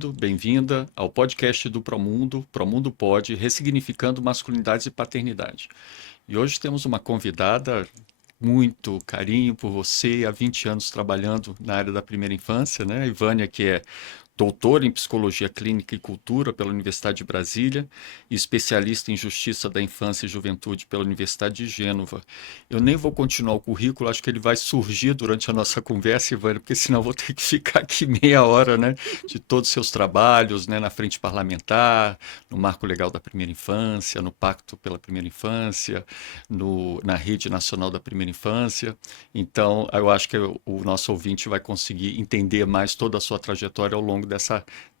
bem-vindo, bem-vinda ao podcast do Promundo, Promundo Pod, Ressignificando Masculinidade e Paternidade. E hoje temos uma convidada, muito carinho por você, há 20 anos trabalhando na área da primeira infância, né? Ivânia, que é doutora em Psicologia Clínica e Cultura pela Universidade de Brasília e especialista em Justiça da Infância e Juventude pela Universidade de Gênova. Eu nem vou continuar o currículo, acho que ele vai surgir durante a nossa conversa, Ivânia, porque senão eu vou ter que ficar aqui meia hora, né, de todos os seus trabalhos, né, na frente parlamentar, no Marco Legal da Primeira Infância, no Pacto pela Primeira Infância, na Rede Nacional da Primeira Infância. Então, eu acho que o nosso ouvinte vai conseguir entender mais toda a sua trajetória ao longo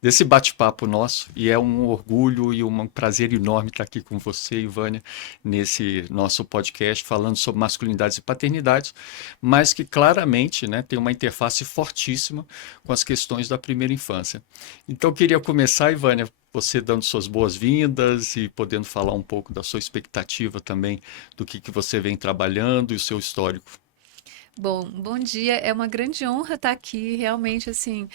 desse bate-papo nosso, e é um orgulho e um prazer enorme estar aqui com você, Ivânia, nesse nosso podcast falando sobre masculinidades e paternidades, mas que claramente, né, tem uma interface fortíssima com as questões da primeira infância. Então, eu queria começar, Ivânia, você dando suas boas-vindas e podendo falar um pouco da sua expectativa também, do que você vem trabalhando e o seu histórico. Bom dia. É uma grande honra estar aqui. Realmente, assim,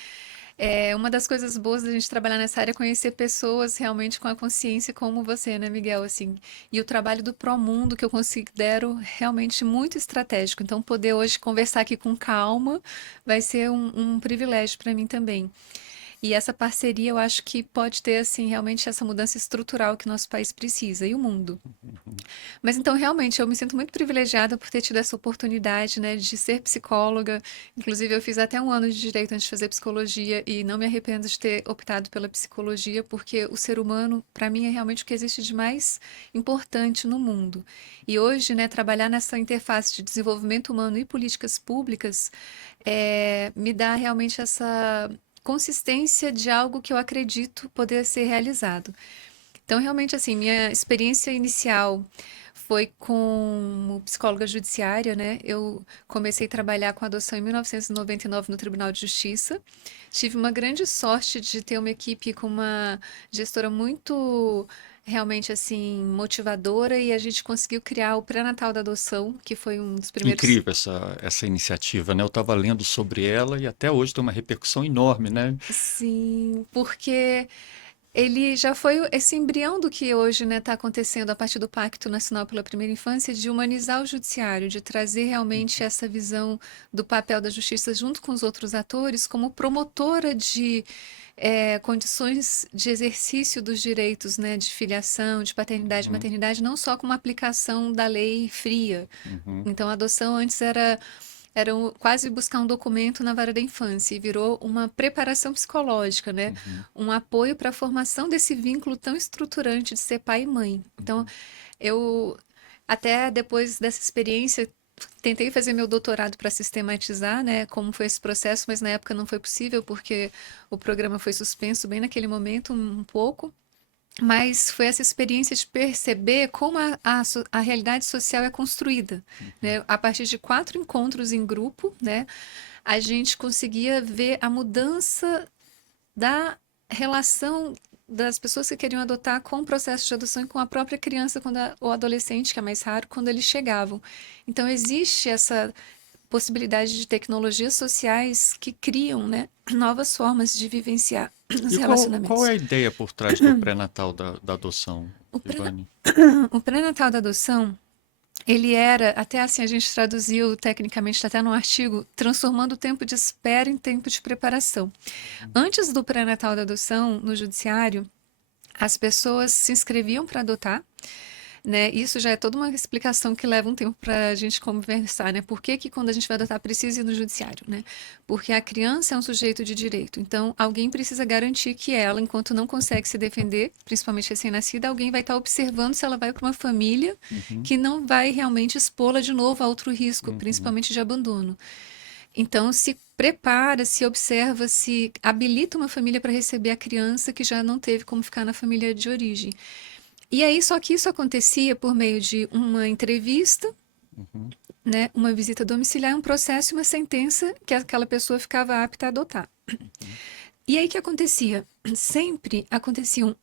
é uma das coisas boas da gente trabalhar nessa área é conhecer pessoas realmente com a consciência como você, né, Miguel? Assim, e o trabalho do Promundo que eu considero realmente muito estratégico. Então, poder hoje conversar aqui com calma vai ser um privilégio para mim também. E essa parceria eu acho que pode ter, assim, realmente essa mudança estrutural que nosso país precisa e o mundo. Mas então, realmente, eu me sinto muito privilegiada por ter tido essa oportunidade, né, de ser psicóloga. Inclusive, eu fiz até um ano de direito antes de fazer psicologia e não me arrependo de ter optado pela psicologia, porque o ser humano, para mim, é realmente o que existe de mais importante no mundo. E hoje, né, trabalhar nessa interface de desenvolvimento humano e políticas públicas me dá realmente essa consistência de algo que eu acredito poder ser realizado. Então, realmente, assim, minha experiência inicial foi como psicóloga judiciária, né? Eu comecei a trabalhar com adoção em 1999 no Tribunal de Justiça. Tive uma grande sorte de ter uma equipe com uma gestora muito realmente assim motivadora e a gente conseguiu criar o pré-natal da adoção, que foi um dos Que primeiros. incrível essa iniciativa, né? Eu estava lendo sobre ela e até hoje tem uma repercussão enorme, né? Sim, porque ele já foi esse embrião do que hoje, né, está acontecendo a partir do Pacto Nacional pela Primeira Infância, de humanizar o judiciário, de trazer realmente essa visão do papel da justiça junto com os outros atores como promotora de condições de exercício dos direitos, né, de filiação, de paternidade e Uhum, maternidade, não só como aplicação da lei fria. uhum, Então, a adoção antes era quase buscar um documento na vara da infância e virou uma preparação psicológica, né? uhum, Um apoio para a formação desse vínculo tão estruturante de ser pai e mãe. Então, eu até depois dessa experiência tentei fazer meu doutorado para sistematizar, né, como foi esse processo, mas na época não foi possível porque o programa foi suspenso bem naquele momento um pouco. Mas foi essa experiência de perceber como a realidade social é construída, uhum, né? A partir de 4 encontros em grupo, né? A gente conseguia ver a mudança da relação das pessoas que queriam adotar com o processo de adoção e com a própria criança ou adolescente, que é mais raro, quando eles chegavam. Então, existe essa possibilidade de tecnologias sociais que criam, né, novas formas de vivenciar os E qual é relacionamentos. a ideia por trás do pré-natal da adoção, O pré- Ivane? o pré-natal da adoção, ele era, até assim a gente traduziu tecnicamente, está até no artigo, transformando o tempo de espera em tempo de preparação. Antes do pré-natal da adoção, no judiciário, as pessoas se inscreviam para adotar, né? Isso já é toda uma explicação que leva um tempo para a gente conversar, né? Por que que quando a gente vai adotar precisa ir no judiciário, né? Porque a criança é um sujeito de direito. Então, alguém precisa garantir que ela, enquanto não consegue se defender, principalmente recém-nascida, alguém vai estar observando se ela vai para uma família Uhum, que não vai realmente expô-la de novo a outro risco, uhum, principalmente de abandono. Então, se prepara, se observa, se habilita uma família para receber a criança que já não teve como ficar na família de origem. E aí, só que isso acontecia por meio de uma entrevista, uhum, né, uma visita domiciliar, um processo e uma sentença que aquela pessoa ficava apta a adotar. uhum, E aí, o que acontecia? Sempre aconteciam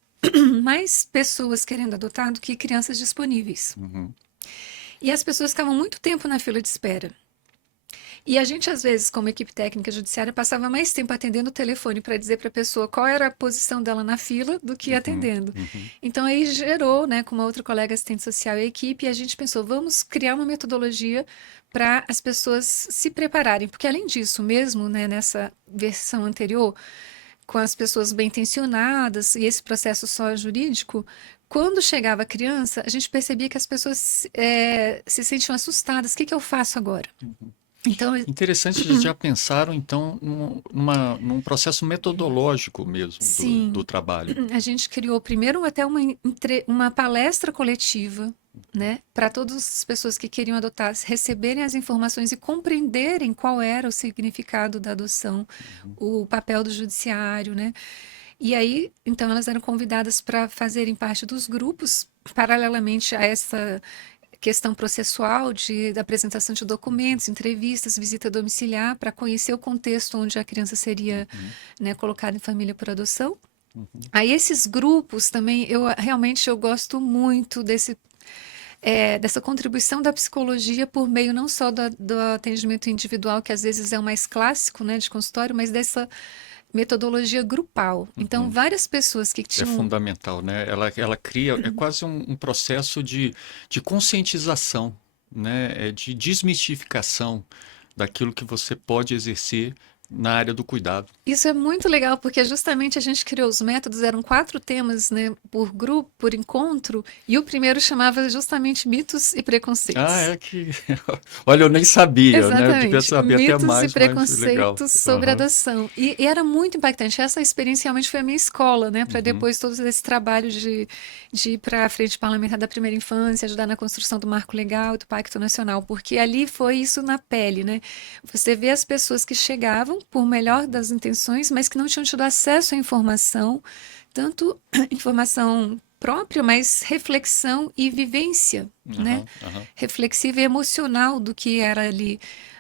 mais pessoas querendo adotar do que crianças disponíveis. uhum, E as pessoas ficavam muito tempo na fila de espera. E a gente, às vezes, como equipe técnica judiciária, passava mais tempo atendendo o telefone para dizer para a pessoa qual era a posição dela na fila do que Uhum, atendendo. uhum, Então, aí gerou, né, com uma outra colega assistente social e a equipe, e a gente pensou, vamos criar uma metodologia para as pessoas se prepararem, porque além disso mesmo, né, nessa versão anterior, com as pessoas bem intencionadas e esse processo só jurídico, quando chegava a criança, a gente percebia que as pessoas se sentiam assustadas. O que que eu faço agora? uhum. Então, Interessante, eles já pensaram, então, num processo metodológico mesmo do sim, trabalho. a gente criou primeiro até uma palestra coletiva, né, para todas as pessoas que queriam adotar receberem as informações e compreenderem qual era o significado da adoção, Uhum, o papel do judiciário, né? E aí, então, elas eram convidadas para fazerem parte dos grupos, paralelamente a essa questão processual da apresentação de documentos, entrevistas, visita domiciliar, para conhecer o contexto onde a criança seria, uhum, né, colocada em família por adoção. uhum. Aí esses grupos também, eu gosto muito dessa contribuição da psicologia por meio não só do atendimento individual, que às vezes é o mais clássico, né, de consultório, mas dessa metodologia grupal. Então, Uhum. várias pessoas que É tinham. fundamental, né? Ela cria, é quase um processo de conscientização, né? É de desmistificação daquilo que você pode exercer na área do cuidado. Isso é muito legal, porque justamente a gente criou os métodos, eram 4 temas, né, por grupo, por encontro, e o primeiro chamava justamente mitos e Ah, preconceitos. é que. Olha, eu nem sabia, né? Eu devia Exatamente, saber até mitos e mais, mas legal. preconceitos sobre Aham, adoção. E era muito impactante. Essa experiência realmente foi a minha escola, né? Para uhum, depois todo esse trabalho de ir para a frente parlamentar da primeira infância, ajudar na construção do marco legal e do Pacto Nacional, porque ali foi isso na pele, né? Você vê as pessoas que chegavam por melhor das intenções, mas que não tinham tido acesso à informação, tanto informação própria, mas reflexão e vivência, né? aham, aham. Reflexiva e emocional do que era ali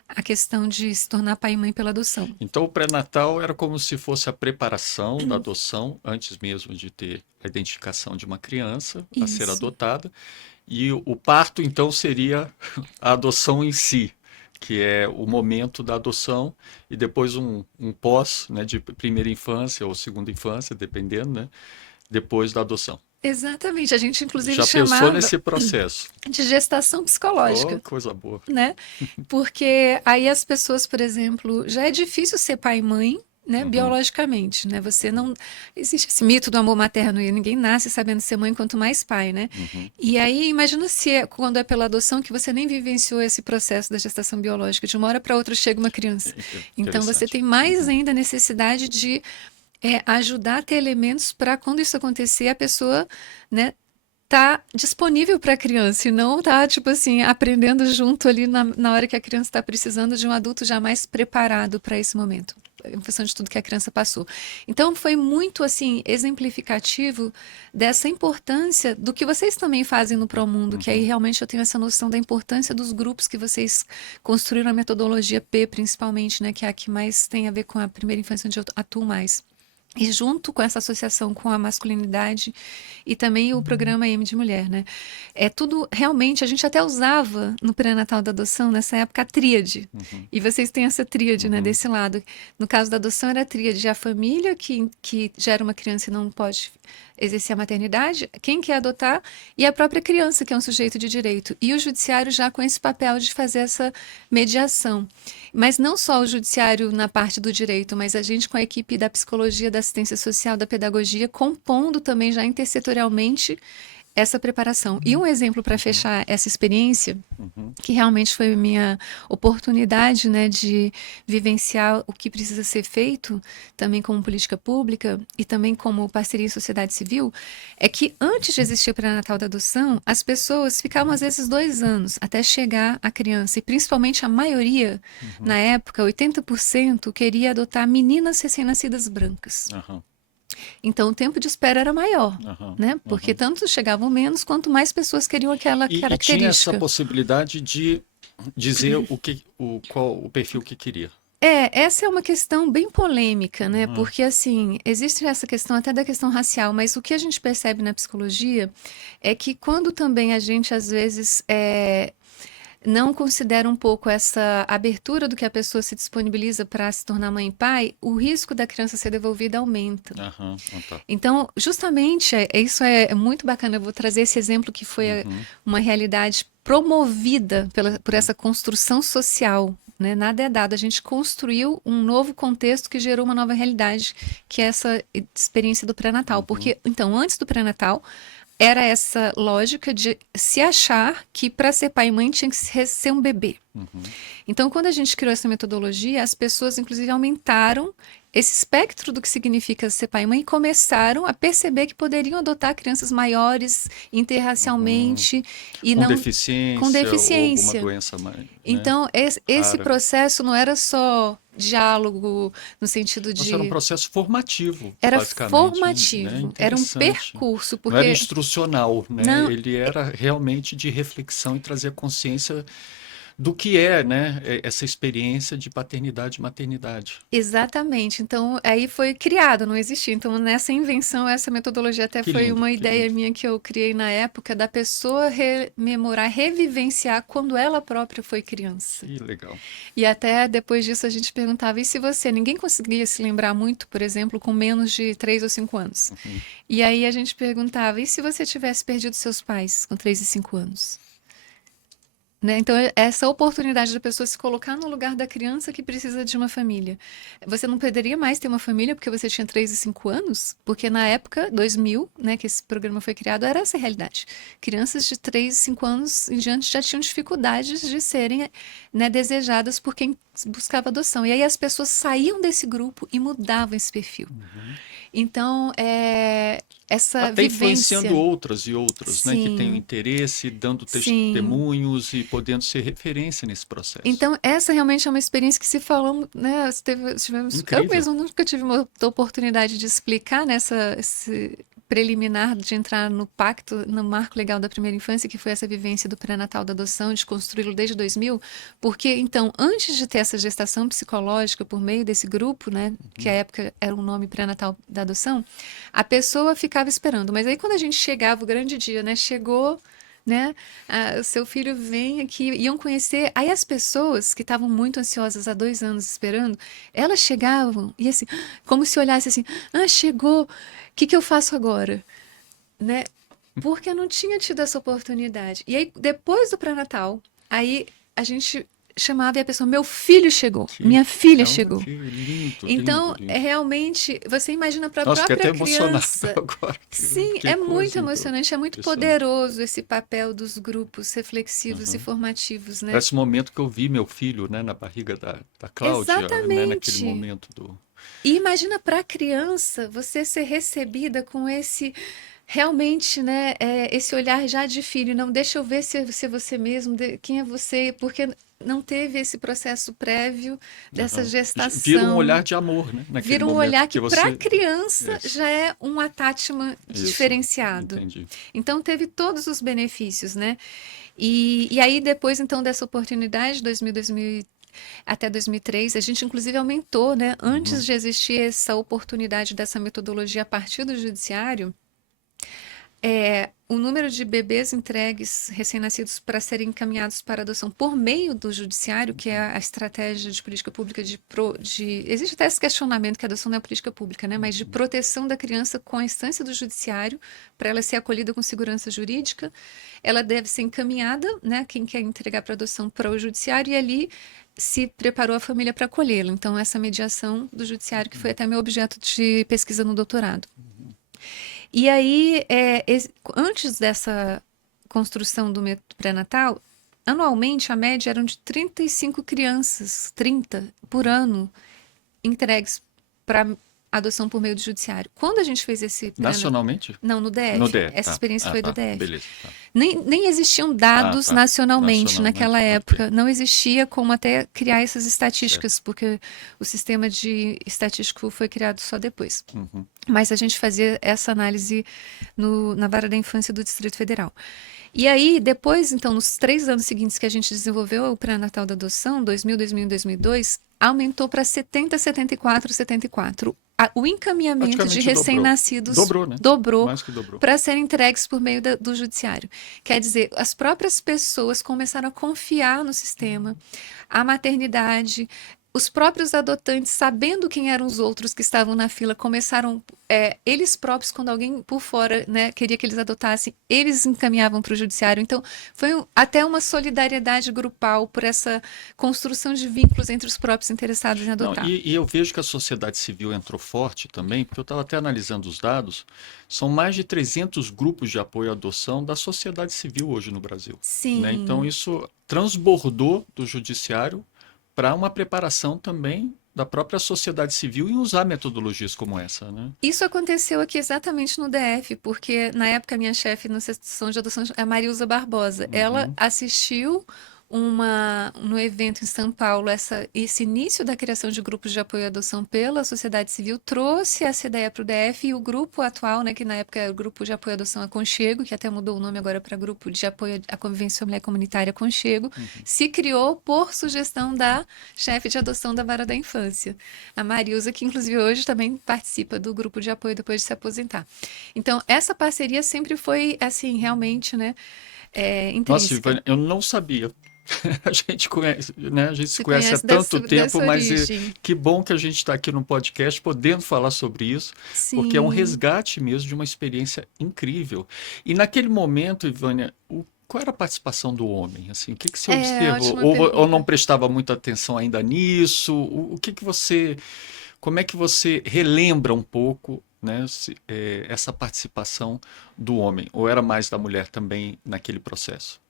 a questão de se tornar pai e mãe pela adoção. Então, o pré-natal era como se fosse a preparação da adoção, antes mesmo de ter a identificação de uma criança a ser Isso. adotada. E o parto, então, seria a adoção em si, que é o momento da adoção e depois um pós, né, de primeira infância ou segunda infância, dependendo, né, depois da adoção. Exatamente. A gente, inclusive, Já pensou chamava nesse processo? de gestação Oh, psicológica, coisa boa. né? Porque aí as pessoas, por exemplo, já é difícil ser pai e mãe, né, Uhum, biologicamente, né? Você não existe esse mito do amor materno e ninguém nasce sabendo ser mãe, quanto mais pai, né? uhum. E aí imagina se quando é pela adoção que você nem vivenciou esse processo da gestação biológica, de uma hora para outra chega uma criança. Então você Interessante. tem mais Uhum. ainda necessidade de ajudar a ter elementos para quando isso acontecer, a pessoa, né, tá disponível para a criança e não tá, tipo assim, aprendendo junto ali na hora que a criança está precisando de um adulto já mais preparado para esse momento, em função de tudo que a criança passou. Então, foi muito, assim, exemplificativo dessa importância do que vocês também fazem no Promundo, que aí Uhum. realmente eu tenho essa noção da importância dos grupos que vocês construíram a metodologia P, principalmente, né, que é a que mais tem a ver com a primeira infância, onde eu atuo mais. E junto com essa associação com a masculinidade e também o programa M de Mulher, né? É tudo, realmente, a gente até usava no pré-natal da adoção, nessa época, a tríade. Uhum. E vocês têm essa tríade, né, Uhum. desse lado. No caso da adoção, era a tríade, a família que gera uma criança e não pode exercer a maternidade, quem quer adotar, e a própria criança, que é um sujeito de direito. E o judiciário já com esse papel de fazer essa mediação. Mas não só o judiciário na parte do direito, mas a gente com a equipe da psicologia, da assistência social, da pedagogia, compondo também já intersetorialmente essa preparação. E um exemplo para Uhum. fechar essa experiência, Uhum. que realmente foi minha oportunidade, né, de vivenciar o que precisa ser feito, também como política pública e também como parceria em sociedade civil, é que antes de existir o pré-natal da adoção, as pessoas ficavam às vezes 2 anos até chegar a criança, e principalmente a maioria, Uhum. na época, 80%, queria adotar meninas recém-nascidas brancas. Aham. Então o tempo de espera era maior, Aham. né? Porque Aham. tanto chegavam menos, quanto mais pessoas queriam aquela E tinha essa característica. possibilidade de dizer qual o perfil que queria. Essa é uma questão bem polêmica, né? Ah, Porque, assim, existe essa questão até da questão racial, mas o que a gente percebe na psicologia é que quando também a gente, às vezes, não considera um pouco essa abertura do que a pessoa se disponibiliza para se tornar mãe e pai, o risco da criança ser devolvida aumenta. Aham, tá. Então, justamente, isso é muito bacana. Eu vou trazer esse exemplo que foi uma realidade promovida por essa construção social, né? Nada é dado, a gente construiu um novo contexto que gerou uma nova realidade, que é essa experiência do pré-natal. Porque, então, antes do pré-natal, era essa lógica de se achar que para ser pai e mãe tinha que ser um bebê. Então, quando a gente criou essa metodologia, as pessoas, inclusive, aumentaram esse espectro do que significa ser pai e mãe e começaram a perceber que poderiam adotar crianças maiores interracialmente e Com não com deficiência ou alguma deficiência. doença mais, né, Então, esse rara. processo não era só diálogo no sentido Nossa, era um de... processo formativo, Era basicamente, né? formativo, era um Interessante. percurso, Não era porque instrucional, né? não, Ele era realmente de reflexão e trazia consciência do que é, né? Essa experiência de paternidade e maternidade. exatamente. Então, aí foi criado, não existia. Então, nessa invenção, essa metodologia até Que foi lindo, uma que ideia lindo. minha que eu criei na época da pessoa rememorar, revivenciar quando ela própria foi criança. Que legal. E até depois disso a gente perguntava, e se você? Ninguém conseguia se lembrar muito, por exemplo, com menos de 3 ou 5 anos. E aí a gente perguntava, e se você tivesse perdido seus pais com 3 e 5 anos? Né? Então, essa oportunidade da pessoa se colocar no lugar da criança que precisa de uma família. Você não poderia mais ter uma família porque você tinha 3 e 5 anos? Porque na época, 2000, né, que esse programa foi criado, era essa a realidade. Crianças de 3 e 5 anos em diante já tinham dificuldades de serem, né, desejadas por quem buscava adoção. E aí as pessoas saíam desse grupo e mudavam esse perfil. Então, essa Até influenciando vivência... outras e outros, né? Que tenham Sim, interesse, dando sim. testemunhos e podendo ser referência nesse processo. Então, essa realmente é uma experiência que se falou, né? Eu Incrível. mesmo nunca tive uma oportunidade de explicar nessa esse preliminar de entrar no pacto, no marco legal da primeira infância, que foi essa vivência do pré-natal da adoção, de construí-lo desde 2000, porque então, antes de ter essa gestação psicológica por meio desse grupo, né, que à época era o nome pré-natal da adoção, a pessoa ficava esperando. Mas aí quando a gente chegava, o grande dia, né, chegou, né? O seu filho vem aqui, iam conhecer. Aí as pessoas que estavam muito ansiosas há 2 anos esperando, elas chegavam e assim, como se olhasse assim, chegou, o que que eu faço agora? Né? Porque não tinha tido essa oportunidade. E aí, depois do pré-natal, aí a gente chamava e a pessoa, meu filho chegou, Que, minha filha então, chegou. que lindo, lindo, Então, é lindo. realmente, você imagina para a Nossa, fiquei até própria emocionado criança. agora. Sim, Que é muito coisa emocionante, é muito impressionante. poderoso esse papel dos grupos reflexivos e Uhum. formativos, né? Parece o momento que eu vi meu filho, né, na barriga da Cláudia, né, naquele Exatamente. momento do... E imagina para a criança você ser recebida com esse realmente, né, esse olhar já de filho, não deixa eu ver se é você mesmo, quem é você, porque não teve esse processo prévio dessa Aham. Vira um gestação. olhar de amor, né, naquele Vira um momento olhar que que para a você... criança Isso, já é um attachment isso, diferenciado. entendi. Então teve todos os benefícios, né? E aí depois então dessa oportunidade, 2000 até 2003, a gente inclusive aumentou, né? Uhum. Antes de existir essa oportunidade dessa metodologia a partir do judiciário, o número de bebês entregues recém-nascidos para serem encaminhados para adoção por meio do judiciário, que é a estratégia de política pública existe até esse questionamento que a adoção não é política pública, né? Mas de proteção da criança com a instância do judiciário, para ela ser acolhida com segurança jurídica, ela deve ser encaminhada, né? Quem quer entregar para adoção para o judiciário e ali se preparou a família para acolhê-lo. Então, essa mediação do judiciário que foi até meu objeto de pesquisa no doutorado. E aí, antes dessa construção do método pré-natal, anualmente a média eram de 35 crianças, 30 por ano, entregues para adoção por meio do judiciário. Quando a gente fez esse pré-natal... Nacionalmente? Não, no No DF. DF, Essa tá. experiência Ah, foi do tá. DF. Beleza. Tá. Nem existiam Ah, dados tá. nacionalmente naquela Nacionalmente, ok. época. Não existia como até criar essas Certo. estatísticas, porque o sistema de estatístico foi criado só depois. Uhum. Mas a gente fazia essa análise na Vara da Infância do Distrito Federal. E aí, depois, então, nos 3 anos seguintes que a gente desenvolveu o pré-natal da adoção, 2000, 2001 e 2002, aumentou para 70, 74, 74. o encaminhamento de Praticamente dobrou. recém-nascidos Dobrou, né? dobrou Mais que dobrou. para serem entregues por meio do judiciário. Quer dizer, as próprias pessoas começaram a confiar no sistema, a maternidade, os próprios adotantes, sabendo quem eram os outros que estavam na fila, começaram, eles próprios, quando alguém por fora, né, queria que eles adotassem, eles encaminhavam para o judiciário. Então, foi até uma solidariedade grupal por essa construção de vínculos entre os próprios interessados em Não, adotar. e eu vejo que a sociedade civil entrou forte também, porque eu estava até analisando os dados, são mais de 300 grupos de apoio à adoção da sociedade civil hoje no Brasil, né? Então Sim. isso transbordou do judiciário para uma preparação também da própria sociedade civil em usar metodologias como essa, né? Isso aconteceu aqui exatamente no DF, porque na época a minha chefe na seção de adoção é a Marilza Barbosa. Ela Uhum. assistiu no evento em São Paulo, esse início da criação de grupos de apoio à adoção pela sociedade civil, trouxe essa ideia para o DF e o grupo atual, né, que na época era o Grupo de Apoio à Adoção Aconchego, que até mudou o nome agora para Grupo de Apoio à Convivência Familiar Comunitária Aconchego, se criou por sugestão da chefe de adoção da Vara da Infância, a Marilza, que inclusive hoje também participa do grupo de apoio depois de se aposentar. Então, essa parceria sempre foi, assim, realmente, né, Nossa, intrínseca. Ivânia, eu não sabia. A gente conhece, né? A gente se Você conhece há conhece tanto dessa tempo, mas origem? que bom que a gente está aqui no podcast podendo falar sobre isso, porque é um Sim. resgate mesmo de uma experiência incrível. E naquele momento, Ivânia, qual era a participação do homem? Assim, o que que você observou? Ótima Ou não pergunta. prestava muita atenção ainda nisso? O que que como é que você relembra um pouco, né, essa participação do homem? Ou era mais da mulher também naquele processo?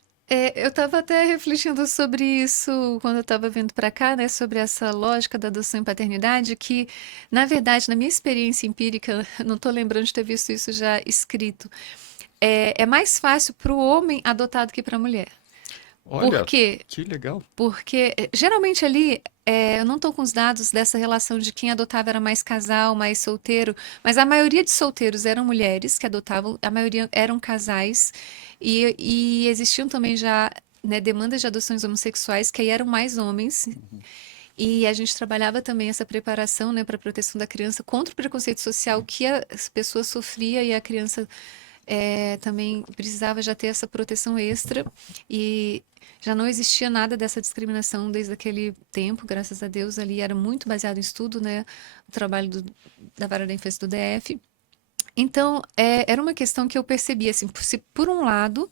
Eu estava até refletindo sobre isso quando eu estava vindo para cá, né, sobre essa lógica da adoção e paternidade, que, na verdade, na minha experiência empírica, não estou lembrando de ter visto isso já escrito, é mais fácil para o homem adotar do que para a mulher. Por Olha, quê? que legal. Porque geralmente ali, eu não estou com os dados dessa relação de quem adotava era mais casal, mais solteiro, mas a maioria de solteiros eram mulheres que adotavam, a maioria eram casais, e existiam também já, né, demandas de adoções homossexuais, que aí eram mais homens, e a gente trabalhava também essa preparação, né, para a proteção da criança contra o preconceito social que as pessoas sofriam e a criança também precisava já ter essa proteção extra e já não existia nada dessa discriminação desde aquele tempo, graças a Deus, ali era muito baseado em estudo, né, o trabalho da Vara da Infância do DF. Então, era uma questão que eu percebia, assim, se por um lado,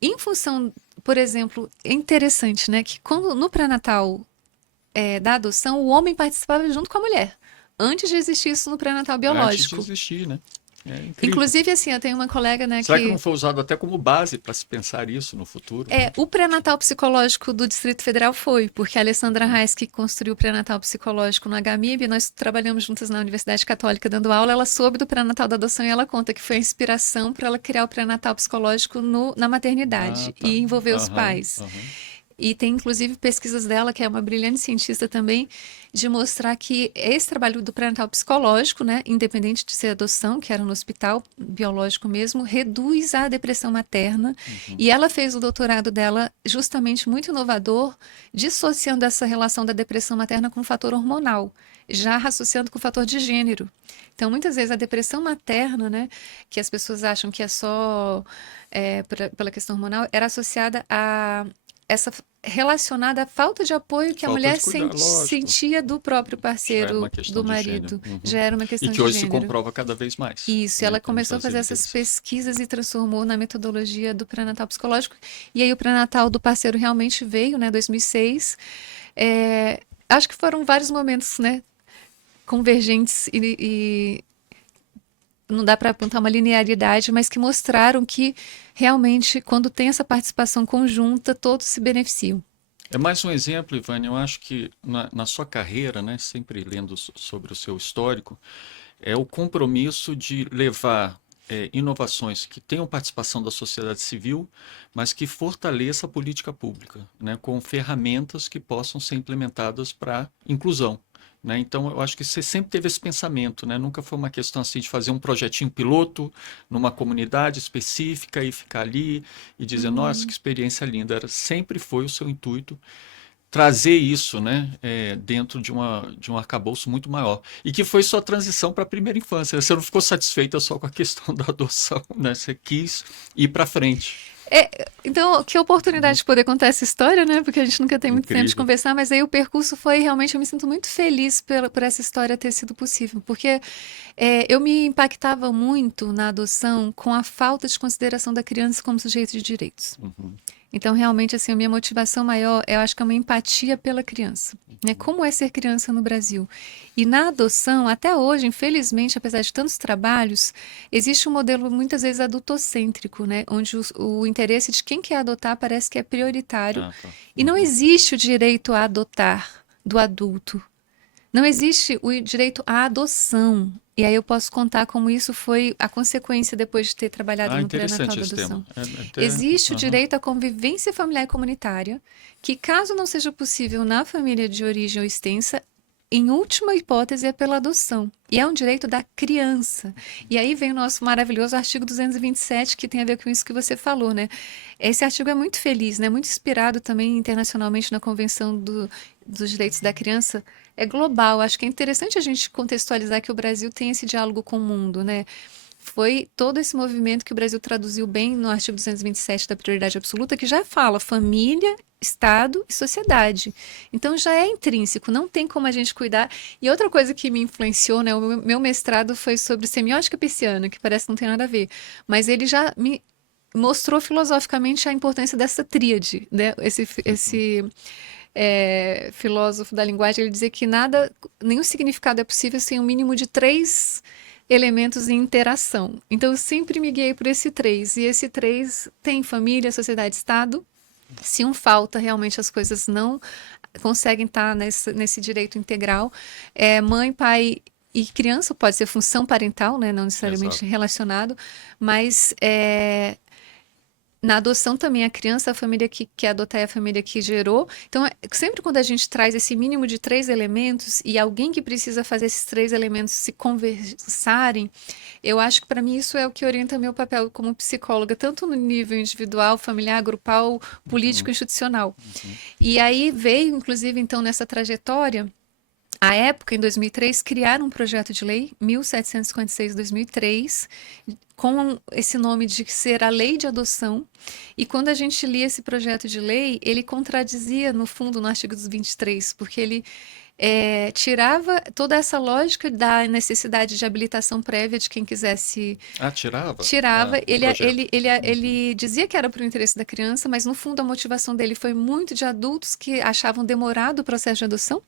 em função, por exemplo, é interessante, né, que quando no pré-natal da adoção, o homem participava junto com a mulher, antes de existir isso no pré-natal Antes de biológico. existir, né? É incrível. Inclusive, assim, eu tenho uma colega, né, Será que não que foi usado até como base para se pensar isso no futuro, né? o pré-natal psicológico do Distrito Federal foi, porque a Alessandra Reis, que construiu o pré-natal psicológico no HMIB, nós trabalhamos juntas na Universidade Católica dando aula, ela soube do pré-natal da adoção e ela conta que foi a inspiração para ela criar o pré-natal psicológico na Ah, maternidade tá. e envolver os Aham, pais. aham. E tem inclusive pesquisas dela, que é uma brilhante cientista também, de mostrar que esse trabalho do pré-natal psicológico, né, independente de ser adoção, que era no hospital biológico mesmo, reduz a depressão materna. E ela fez o doutorado dela justamente muito inovador, dissociando essa relação da depressão materna com o fator hormonal, já associando com o fator de gênero. Então, muitas vezes a depressão materna, né, que as pessoas acham que é só pela questão hormonal, era associada a essa relacionada à falta de apoio que a Falta mulher de cuidado, lógico. sentia do próprio Já era uma parceiro, questão do de gênero. marido. Uhum. Já era uma E questão que de hoje se gênero. comprova cada vez mais, Isso, e né? ela Temos começou a as fazer essas evidências. pesquisas e transformou na metodologia do pré-natal psicológico. E aí o pré-natal do parceiro realmente veio, né, 2006. Acho que foram vários momentos, né, convergentes e não dá para apontar uma linearidade, mas que mostraram que realmente, quando tem essa participação conjunta, todos se beneficiam. É mais um exemplo, Ivane, eu acho que na sua carreira, né, sempre lendo sobre o seu histórico, é o compromisso de levar inovações que tenham participação da sociedade civil, mas que fortaleça a política pública, né, com ferramentas que possam ser implementadas para inclusão. Né? Então, eu acho que você sempre teve esse pensamento, né? Nunca foi uma questão assim de fazer um projetinho piloto numa comunidade específica e ficar ali e dizer, nossa, que Uhum. experiência linda. Sempre foi o seu intuito trazer isso, né, dentro de um arcabouço muito maior. E que foi sua transição para a primeira infância. Você não ficou satisfeita só com a questão da adoção, né? Você quis ir para frente. Então, que oportunidade de poder contar essa história, né? Porque a gente nunca tem muito tempo de Incrível. conversar, mas aí o percurso foi realmente, eu me sinto muito feliz por essa história ter sido possível, porque eu me impactava muito na adoção com a falta de consideração da criança como sujeito de direitos. Uhum, Então, realmente, assim, a minha motivação maior, eu acho que é uma empatia pela criança, né? Como é ser criança no Brasil? E na adoção, até hoje, infelizmente, apesar de tantos trabalhos, existe um modelo muitas vezes adultocêntrico, né? Onde o interesse de quem quer adotar parece que é prioritário ah, tá. e não Uhum, existe o direito a adotar do adulto. Não existe o direito à adoção. E aí eu posso contar como isso foi a consequência depois de ter trabalhado ah, no pré-natal interessante da esse adoção. tema. É até, Existe o aham, direito à convivência familiar e comunitária, que caso não seja possível na família de origem ou extensa, em última hipótese é pela adoção. E é um direito da criança. E aí vem o nosso maravilhoso artigo 227, que tem a ver com isso que você falou, né? Esse artigo é muito feliz, né? Muito inspirado também internacionalmente na Convenção dos Direitos da Criança. É global. Acho que é interessante a gente contextualizar que o Brasil tem esse diálogo com o mundo, né? Foi todo esse movimento que o Brasil traduziu bem no artigo 227 da prioridade absoluta, que já fala família, Estado e sociedade. Então já é intrínseco, não tem como a gente cuidar. E outra coisa que me influenciou, né? O meu mestrado foi sobre semiótica pisciana, que parece que não tem nada a ver, mas ele já me mostrou filosoficamente a importância dessa tríade, né? uhum, Esse filósofo da linguagem, ele dizia que nada, nenhum significado é possível sem um mínimo de três elementos em interação. Então, eu sempre me guiei por esse três. E esse três tem família, sociedade, Estado. Se um falta, realmente as coisas não conseguem estar nesse direito integral. Mãe, pai e criança pode ser função parental, né? Não necessariamente exato. relacionado, mas na adoção também a criança, a família que quer adotar é a família que gerou. Então, sempre quando a gente traz esse mínimo de três elementos e alguém que precisa fazer esses três elementos se conversarem, eu acho que para mim isso é o que orienta meu papel como psicóloga, tanto no nível individual, familiar, grupal, político, Uhum, institucional. uhum, E aí veio, inclusive, então, nessa trajetória. À época, em 2003, criaram um projeto de lei, 1756-2003, com esse nome de ser a Lei de Adoção. E quando a gente lia esse projeto de lei, ele contradizia, no fundo, no artigo dos 23, porque ele tirava toda essa lógica da necessidade de habilitação prévia de quem quisesse. ah, tirava? Tirava, Ah, o projeto. Uhum, ele dizia que era para o interesse da criança, mas no fundo a motivação dele foi muito de adultos que achavam demorado o processo de adoção.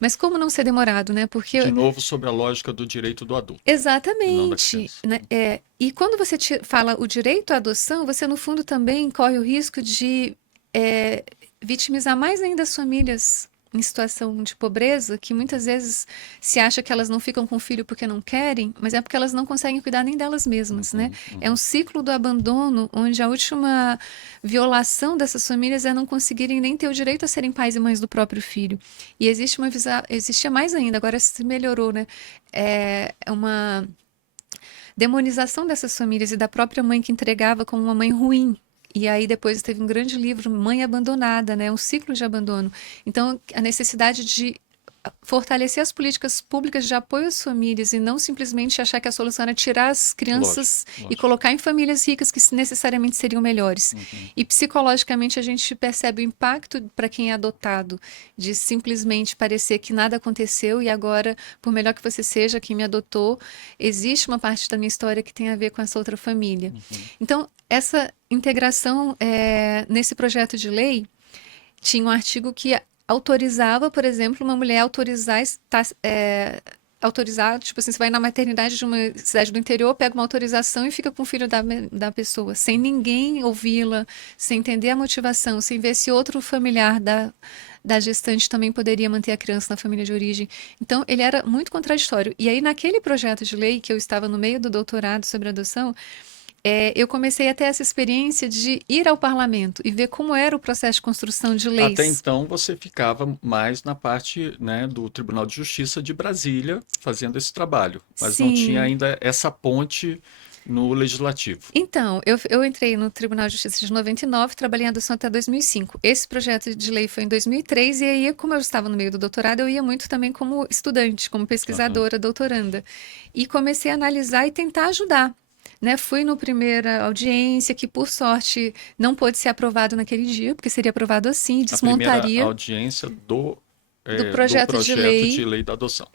Mas como não ser demorado, né? de Porque novo, sobre a lógica do direito do adulto e não da exatamente, criança. né? E quando você fala o direito à adoção, você no fundo também corre o risco de é, vitimizar mais ainda as famílias em situação de pobreza, que muitas vezes se acha que elas não ficam com o filho porque não querem, mas é porque elas não conseguem cuidar nem delas mesmas, né? Uhum, É um uhum, ciclo do abandono, onde a última violação dessas famílias é não conseguirem nem ter o direito a serem pais e mães do próprio filho. E existe existia mais ainda, agora se melhorou, né? É uma demonização dessas famílias e da própria mãe que entregava como uma mãe ruim. E aí depois teve um grande livro, Mãe Abandonada, né? Um ciclo de abandono. Então, a necessidade de fortalecer as políticas públicas de apoio às famílias e não simplesmente achar que a solução era tirar as lógico, crianças e lógico. colocar em famílias ricas que necessariamente seriam melhores. Uhum, E psicologicamente a gente percebe o impacto para quem é adotado, de simplesmente parecer que nada aconteceu e agora, por melhor que você seja, quem me adotou, existe uma parte da minha história que tem a ver com essa outra família. uhum, Então, essa integração nesse projeto de lei tinha um artigo que autorizava, por exemplo, uma mulher autorizar, tipo assim, você vai na maternidade de uma cidade do interior, pega uma autorização e fica com o filho da pessoa, sem ninguém ouvi-la, sem entender a motivação, sem ver se outro familiar da gestante também poderia manter a criança na família de origem. Então, ele era muito contraditório. E aí, naquele projeto de lei, que eu estava no meio do doutorado sobre adoção, eu comecei a ter essa experiência de ir ao parlamento e ver como era o processo de construção de até leis. então você ficava mais na parte, né, do Tribunal de Justiça de Brasília fazendo esse trabalho, mas não tinha Sim, ainda essa ponte no legislativo. Então, eu entrei no Tribunal de Justiça de 99, trabalhei em adoção até 2005. Esse projeto de lei foi em 2003, e aí, como eu estava no meio do doutorado, eu ia muito também como estudante, como Aham. pesquisadora, doutoranda. E comecei a analisar e tentar ajudar. Né, fui no primeira audiência, que por sorte não pôde ser aprovado naquele dia, porque seria aprovado assim, A primeira desmontaria audiência do do projeto de projeto de lei, lei da adoção.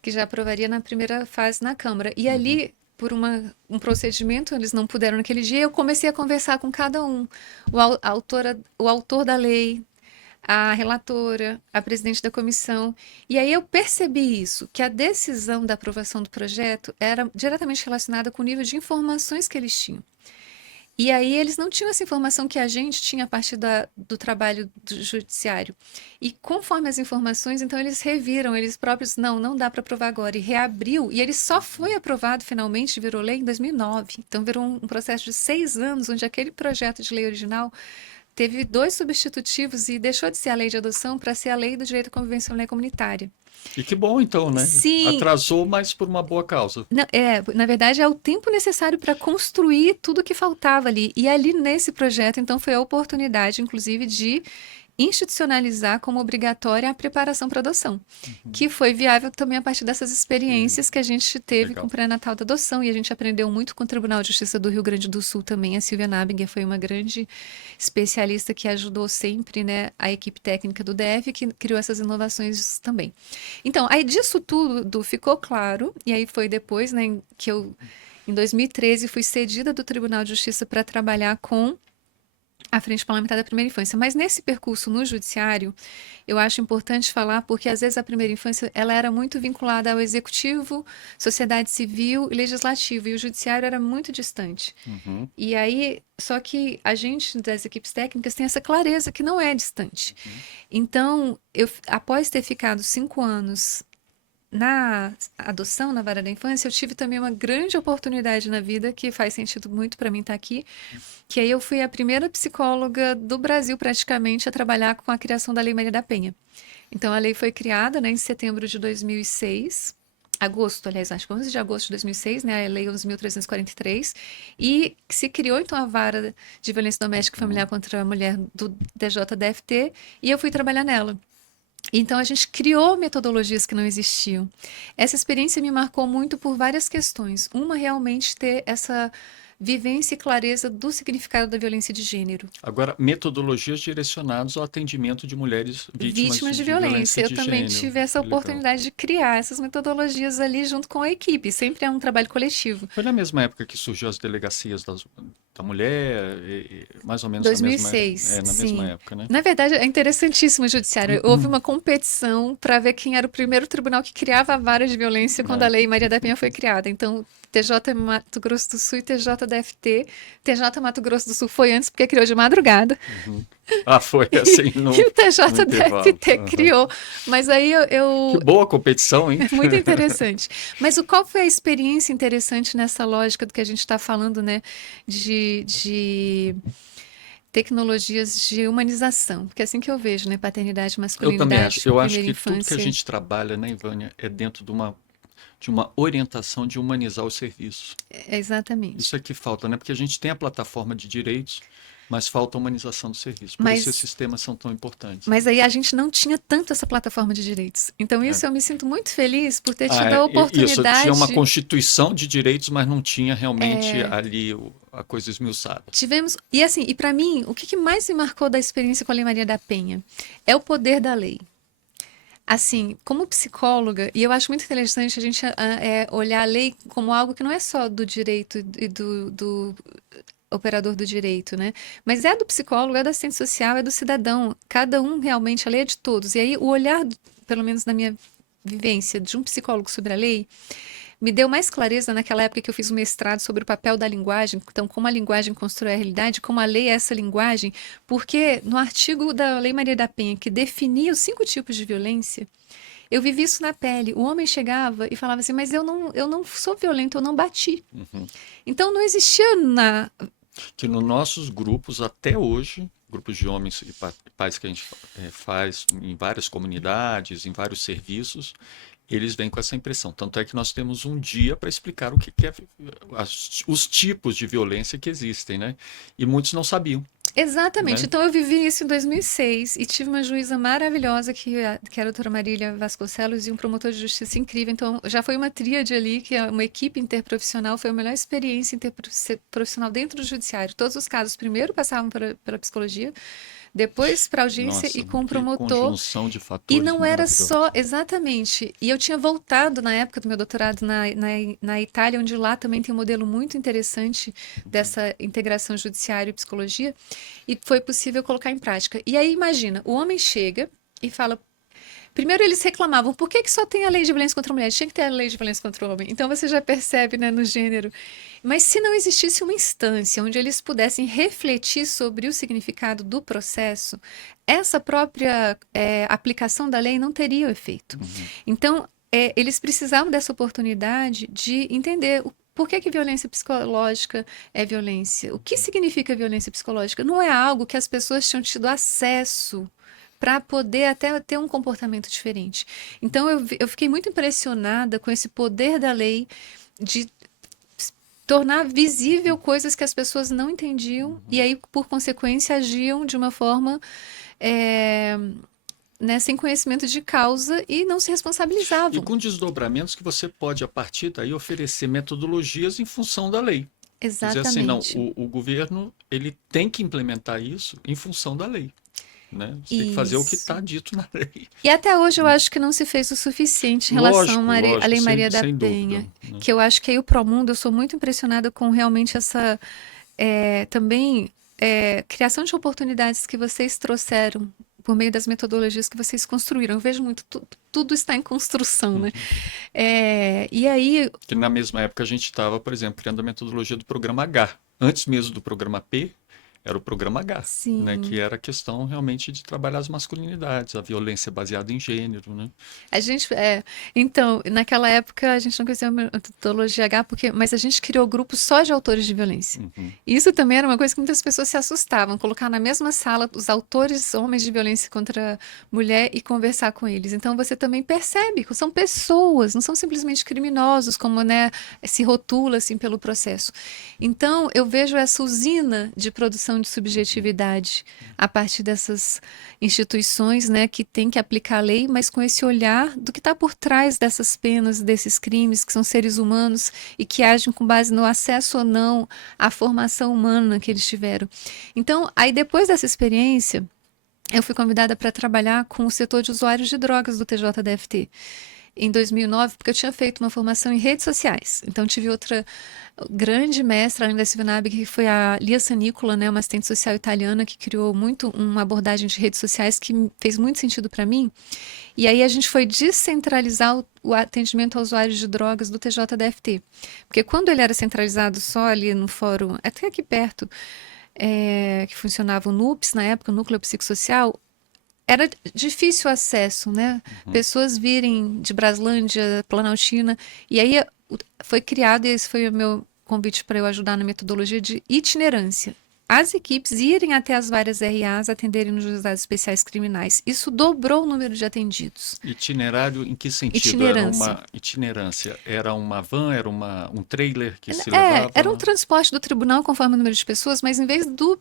que já aprovaria na primeira fase na Câmara. E Uhum. ali, por um procedimento, eles não puderam naquele dia, eu comecei a conversar com cada um. O autor da lei, a relatora, a presidente da comissão. E aí eu percebi isso, que a decisão da aprovação do projeto era diretamente relacionada com o nível de informações que eles tinham. E aí eles não tinham essa informação que a gente tinha a partir do trabalho do judiciário. E conforme as informações, então eles reviram, eles próprios, não dá para aprovar agora. E reabriu, e ele só foi aprovado finalmente, virou lei em 2009. Então virou um processo de 6 anos, onde aquele projeto de lei original teve 2 substitutivos e deixou de ser a lei de adoção para ser a lei do direito à convivência familiar comunitária. E que bom, então, né? Sim, Atrasou, mas por uma boa causa. na verdade, é o tempo necessário para construir tudo que faltava ali. E ali nesse projeto, então, foi a oportunidade, inclusive, de institucionalizar como obrigatória a preparação para adoção, Uhum. que foi viável também a partir dessas Que experiências que a gente teve com o legal. pré-natal da adoção, e a gente aprendeu muito com o Tribunal de Justiça do Rio Grande do Sul também. A Silvia Nabinger foi uma grande especialista que ajudou sempre, né, a equipe técnica do DF, que criou essas inovações também. Então, aí disso tudo ficou claro, e aí foi depois, né, que eu, em 2013, fui cedida do Tribunal de Justiça para trabalhar com a Frente Parlamentar da Primeira Infância. Mas nesse percurso no judiciário, eu acho importante falar porque às vezes a primeira infância ela era muito vinculada ao executivo, sociedade civil e legislativo, e o judiciário era muito distante. Uhum. E aí, só que a gente das equipes técnicas tem essa clareza que não é distante. Uhum. Então, após ter ficado 5 anos na adoção, na vara da infância, eu tive também uma grande oportunidade na vida que faz sentido muito para mim estar aqui, que aí eu fui a primeira psicóloga do Brasil praticamente a trabalhar com a criação da Lei Maria da Penha. Então a lei foi criada, né, em setembro de 2006. Agosto, aliás, acho que 11 de agosto de 2006, né, a Lei 11.343, e se criou então a Vara de Violência Doméstica e Uhum. Familiar contra a Mulher do DJDFT, e eu fui trabalhar nela. Então, a gente criou metodologias que não existiam. Essa experiência me marcou muito por várias questões. Uma, realmente ter essa vivência e clareza do significado da violência de gênero. Agora, metodologias direcionadas ao atendimento de mulheres vítimas Vítimas de de violência violência. Eu de também gênero. tive essa Que legal. oportunidade de criar essas metodologias ali junto com a equipe. Sempre é um trabalho coletivo. Foi na mesma época que surgiu as delegacias da mulher, mais ou menos Dois mil e seis, na mesma sim. época, né? Na verdade, é interessantíssimo o judiciário. Houve uma competição para ver quem era o primeiro tribunal que criava a vara de violência quando a É. Lei Maria da Penha foi criada. Então, TJ Mato Grosso do Sul e TJDFT. TJ Mato Grosso do Sul foi antes porque criou de madrugada. Uhum. Ah, foi E, assim e o no intervalo. TJDFT Aham. criou. Mas aí Que boa competição, hein? é muito interessante. Mas qual foi a experiência interessante nessa lógica do que a gente está falando, né? De tecnologias de humanização, porque é assim que eu vejo, né? Paternidade, Eu também acho. masculinidade, Eu acho primeira que tudo que a infância. gente trabalha, né, Ivânia, é dentro de uma orientação de humanizar o serviço. Exatamente. Isso é que falta, né? Porque a gente tem a plataforma de direitos, mas falta a humanização do serviço. Por isso Mas, esses temas são tão importantes. mas aí a gente não tinha tanto essa plataforma de direitos. Então, É. isso eu me sinto muito feliz por ter Ah, tido a isso, tinha uma oportunidade. constituição de direitos, mas não tinha realmente ali a coisa esmiuçada. Tivemos. E assim, e para mim, o que mais me marcou da experiência com a Lei Maria da Penha é o poder da lei. Assim, como psicóloga, e eu acho muito interessante a gente olhar a lei como algo que não é só do direito e do operador do direito, né? Mas é do psicólogo, é do assistente social, é do cidadão. Cada um realmente, a lei é de todos. E aí o olhar, pelo menos na minha vivência, de um psicólogo sobre a lei, me deu mais clareza naquela época que eu fiz um mestrado sobre o papel da linguagem, então como a linguagem constrói a realidade, como a lei é essa linguagem, porque no artigo da Lei Maria da Penha, que definia os 5 tipos de violência, eu vivi isso na pele. O homem chegava e falava assim, mas eu não sou violento, eu não bati. Uhum. Então não existia Que nos nossos grupos, até hoje, grupos de homens e pais que a gente faz em várias comunidades, em vários serviços, eles vêm com essa impressão. Tanto é que nós temos um dia para explicar o que que é os tipos de violência que existem, né? E muitos não sabiam, Exatamente. né? Então, eu vivi isso em 2006 e tive uma juíza maravilhosa que era a doutora Marília Vasconcelos e um promotor de justiça incrível. Então, já foi uma tríade ali, que é uma equipe interprofissional, foi a melhor experiência interprofissional dentro do judiciário. Todos os casos primeiro passavam pela psicologia, depois para audiência e Nossa, com o que promotor. conjunção de E fatores não era maravilhosos. só, exatamente. E eu tinha voltado na época do meu doutorado na Itália, onde lá também tem um modelo muito interessante dessa integração judiciário e psicologia, e foi possível colocar em prática. E aí, imagina, o homem chega e fala. Primeiro eles reclamavam, por que que só tem a lei de violência contra a mulher? Tinha que ter a lei de violência contra o homem. Então você já percebe, né, no gênero. Mas se não existisse uma instância onde eles pudessem refletir sobre o significado do processo, essa própria aplicação da lei não teria o efeito. Uhum. Então, eles precisavam dessa oportunidade de entender por que que violência psicológica é violência. O que significa violência psicológica? Não é algo que as pessoas tinham tido acesso para poder até ter um comportamento diferente. Então, eu fiquei muito impressionada com esse poder da lei de tornar visível coisas que as pessoas não entendiam e aí, por consequência, agiam de uma forma é, né, sem conhecimento de causa e não se E responsabilizavam. com desdobramentos que você pode, a partir daí, oferecer metodologias em função da lei. Dizer assim, não, Exatamente. o governo ele tem que implementar isso em função da lei, né? Você tem que fazer o que Isso. está dito na lei. E até hoje eu acho que não se fez o suficiente em relação Lógico, à lógico, Lei Maria da sem dúvida, Penha, né? que eu acho que aí o Promundo, eu sou muito impressionada com realmente essa também criação de oportunidades que vocês trouxeram por meio das metodologias que vocês construíram. Eu vejo muito, tudo está em construção, né? Uhum. E aí, Que na mesma época a gente estava, por exemplo, criando a metodologia do programa H. Antes mesmo do programa P, era o programa H, né? Que sim, era a questão realmente de trabalhar as masculinidades, a violência baseada em gênero, né? a gente, então, naquela época a gente não conhecia a metodologia H, mas a gente criou grupos só de autores de violência. Uhum. Isso também era uma coisa que muitas pessoas se assustavam, colocar na mesma sala os autores homens de violência contra a mulher e conversar com eles. Então você também percebe que são pessoas, não são simplesmente criminosos, como, né, se rotula assim pelo processo. Então eu vejo essa usina de produção de subjetividade a partir dessas instituições, né, que têm que aplicar a lei, mas com esse olhar do que está por trás dessas penas, desses crimes, que são seres humanos e que agem com base no acesso ou não à formação humana que eles tiveram. Então, aí depois dessa experiência, eu fui convidada para trabalhar com o setor de usuários de drogas do TJDFT em 2009, porque eu tinha feito uma formação em redes sociais. Então, tive outra grande mestra, além da Silvia que foi a Lia Sanicola, né, uma assistente social italiana que criou muito uma abordagem de redes sociais que fez muito sentido para mim. E aí a gente foi descentralizar o atendimento a usuários de drogas do TJDFT. Porque quando ele era centralizado só ali no fórum, até aqui perto, que funcionava o NUPS, na época, o Núcleo Psicossocial, era difícil o acesso, né? Uhum. Pessoas virem de Braslândia, Planaltina, e aí foi criado, e esse foi o meu convite para eu ajudar na metodologia de itinerância. As equipes irem até as várias RAs atenderem nos juizados especiais criminais. Isso dobrou o número de atendidos. Itinerário em que sentido? Era Itinerância. uma itinerância? Era uma van? Era um trailer que se levava? Era um transporte do tribunal conforme o número de pessoas, mas em vez do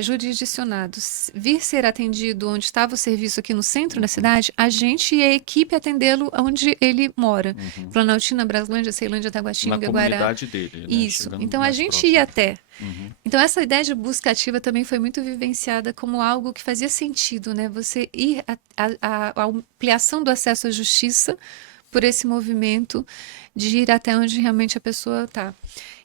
jurisdicionado vir ser atendido onde estava o serviço aqui no centro da Uhum. cidade, a gente e a equipe atendê-lo onde ele mora. Uhum. Planaltina, Braslândia, Ceilândia, Na Taguatinga, Guará. comunidade dele, né? Isso. Chegando Então a mais gente ia próximo. até. Uhum. Então essa ideia de busca ativa também foi muito vivenciada como algo que fazia sentido, né? Você ir a ampliação do acesso à justiça por esse movimento de ir até onde realmente a pessoa está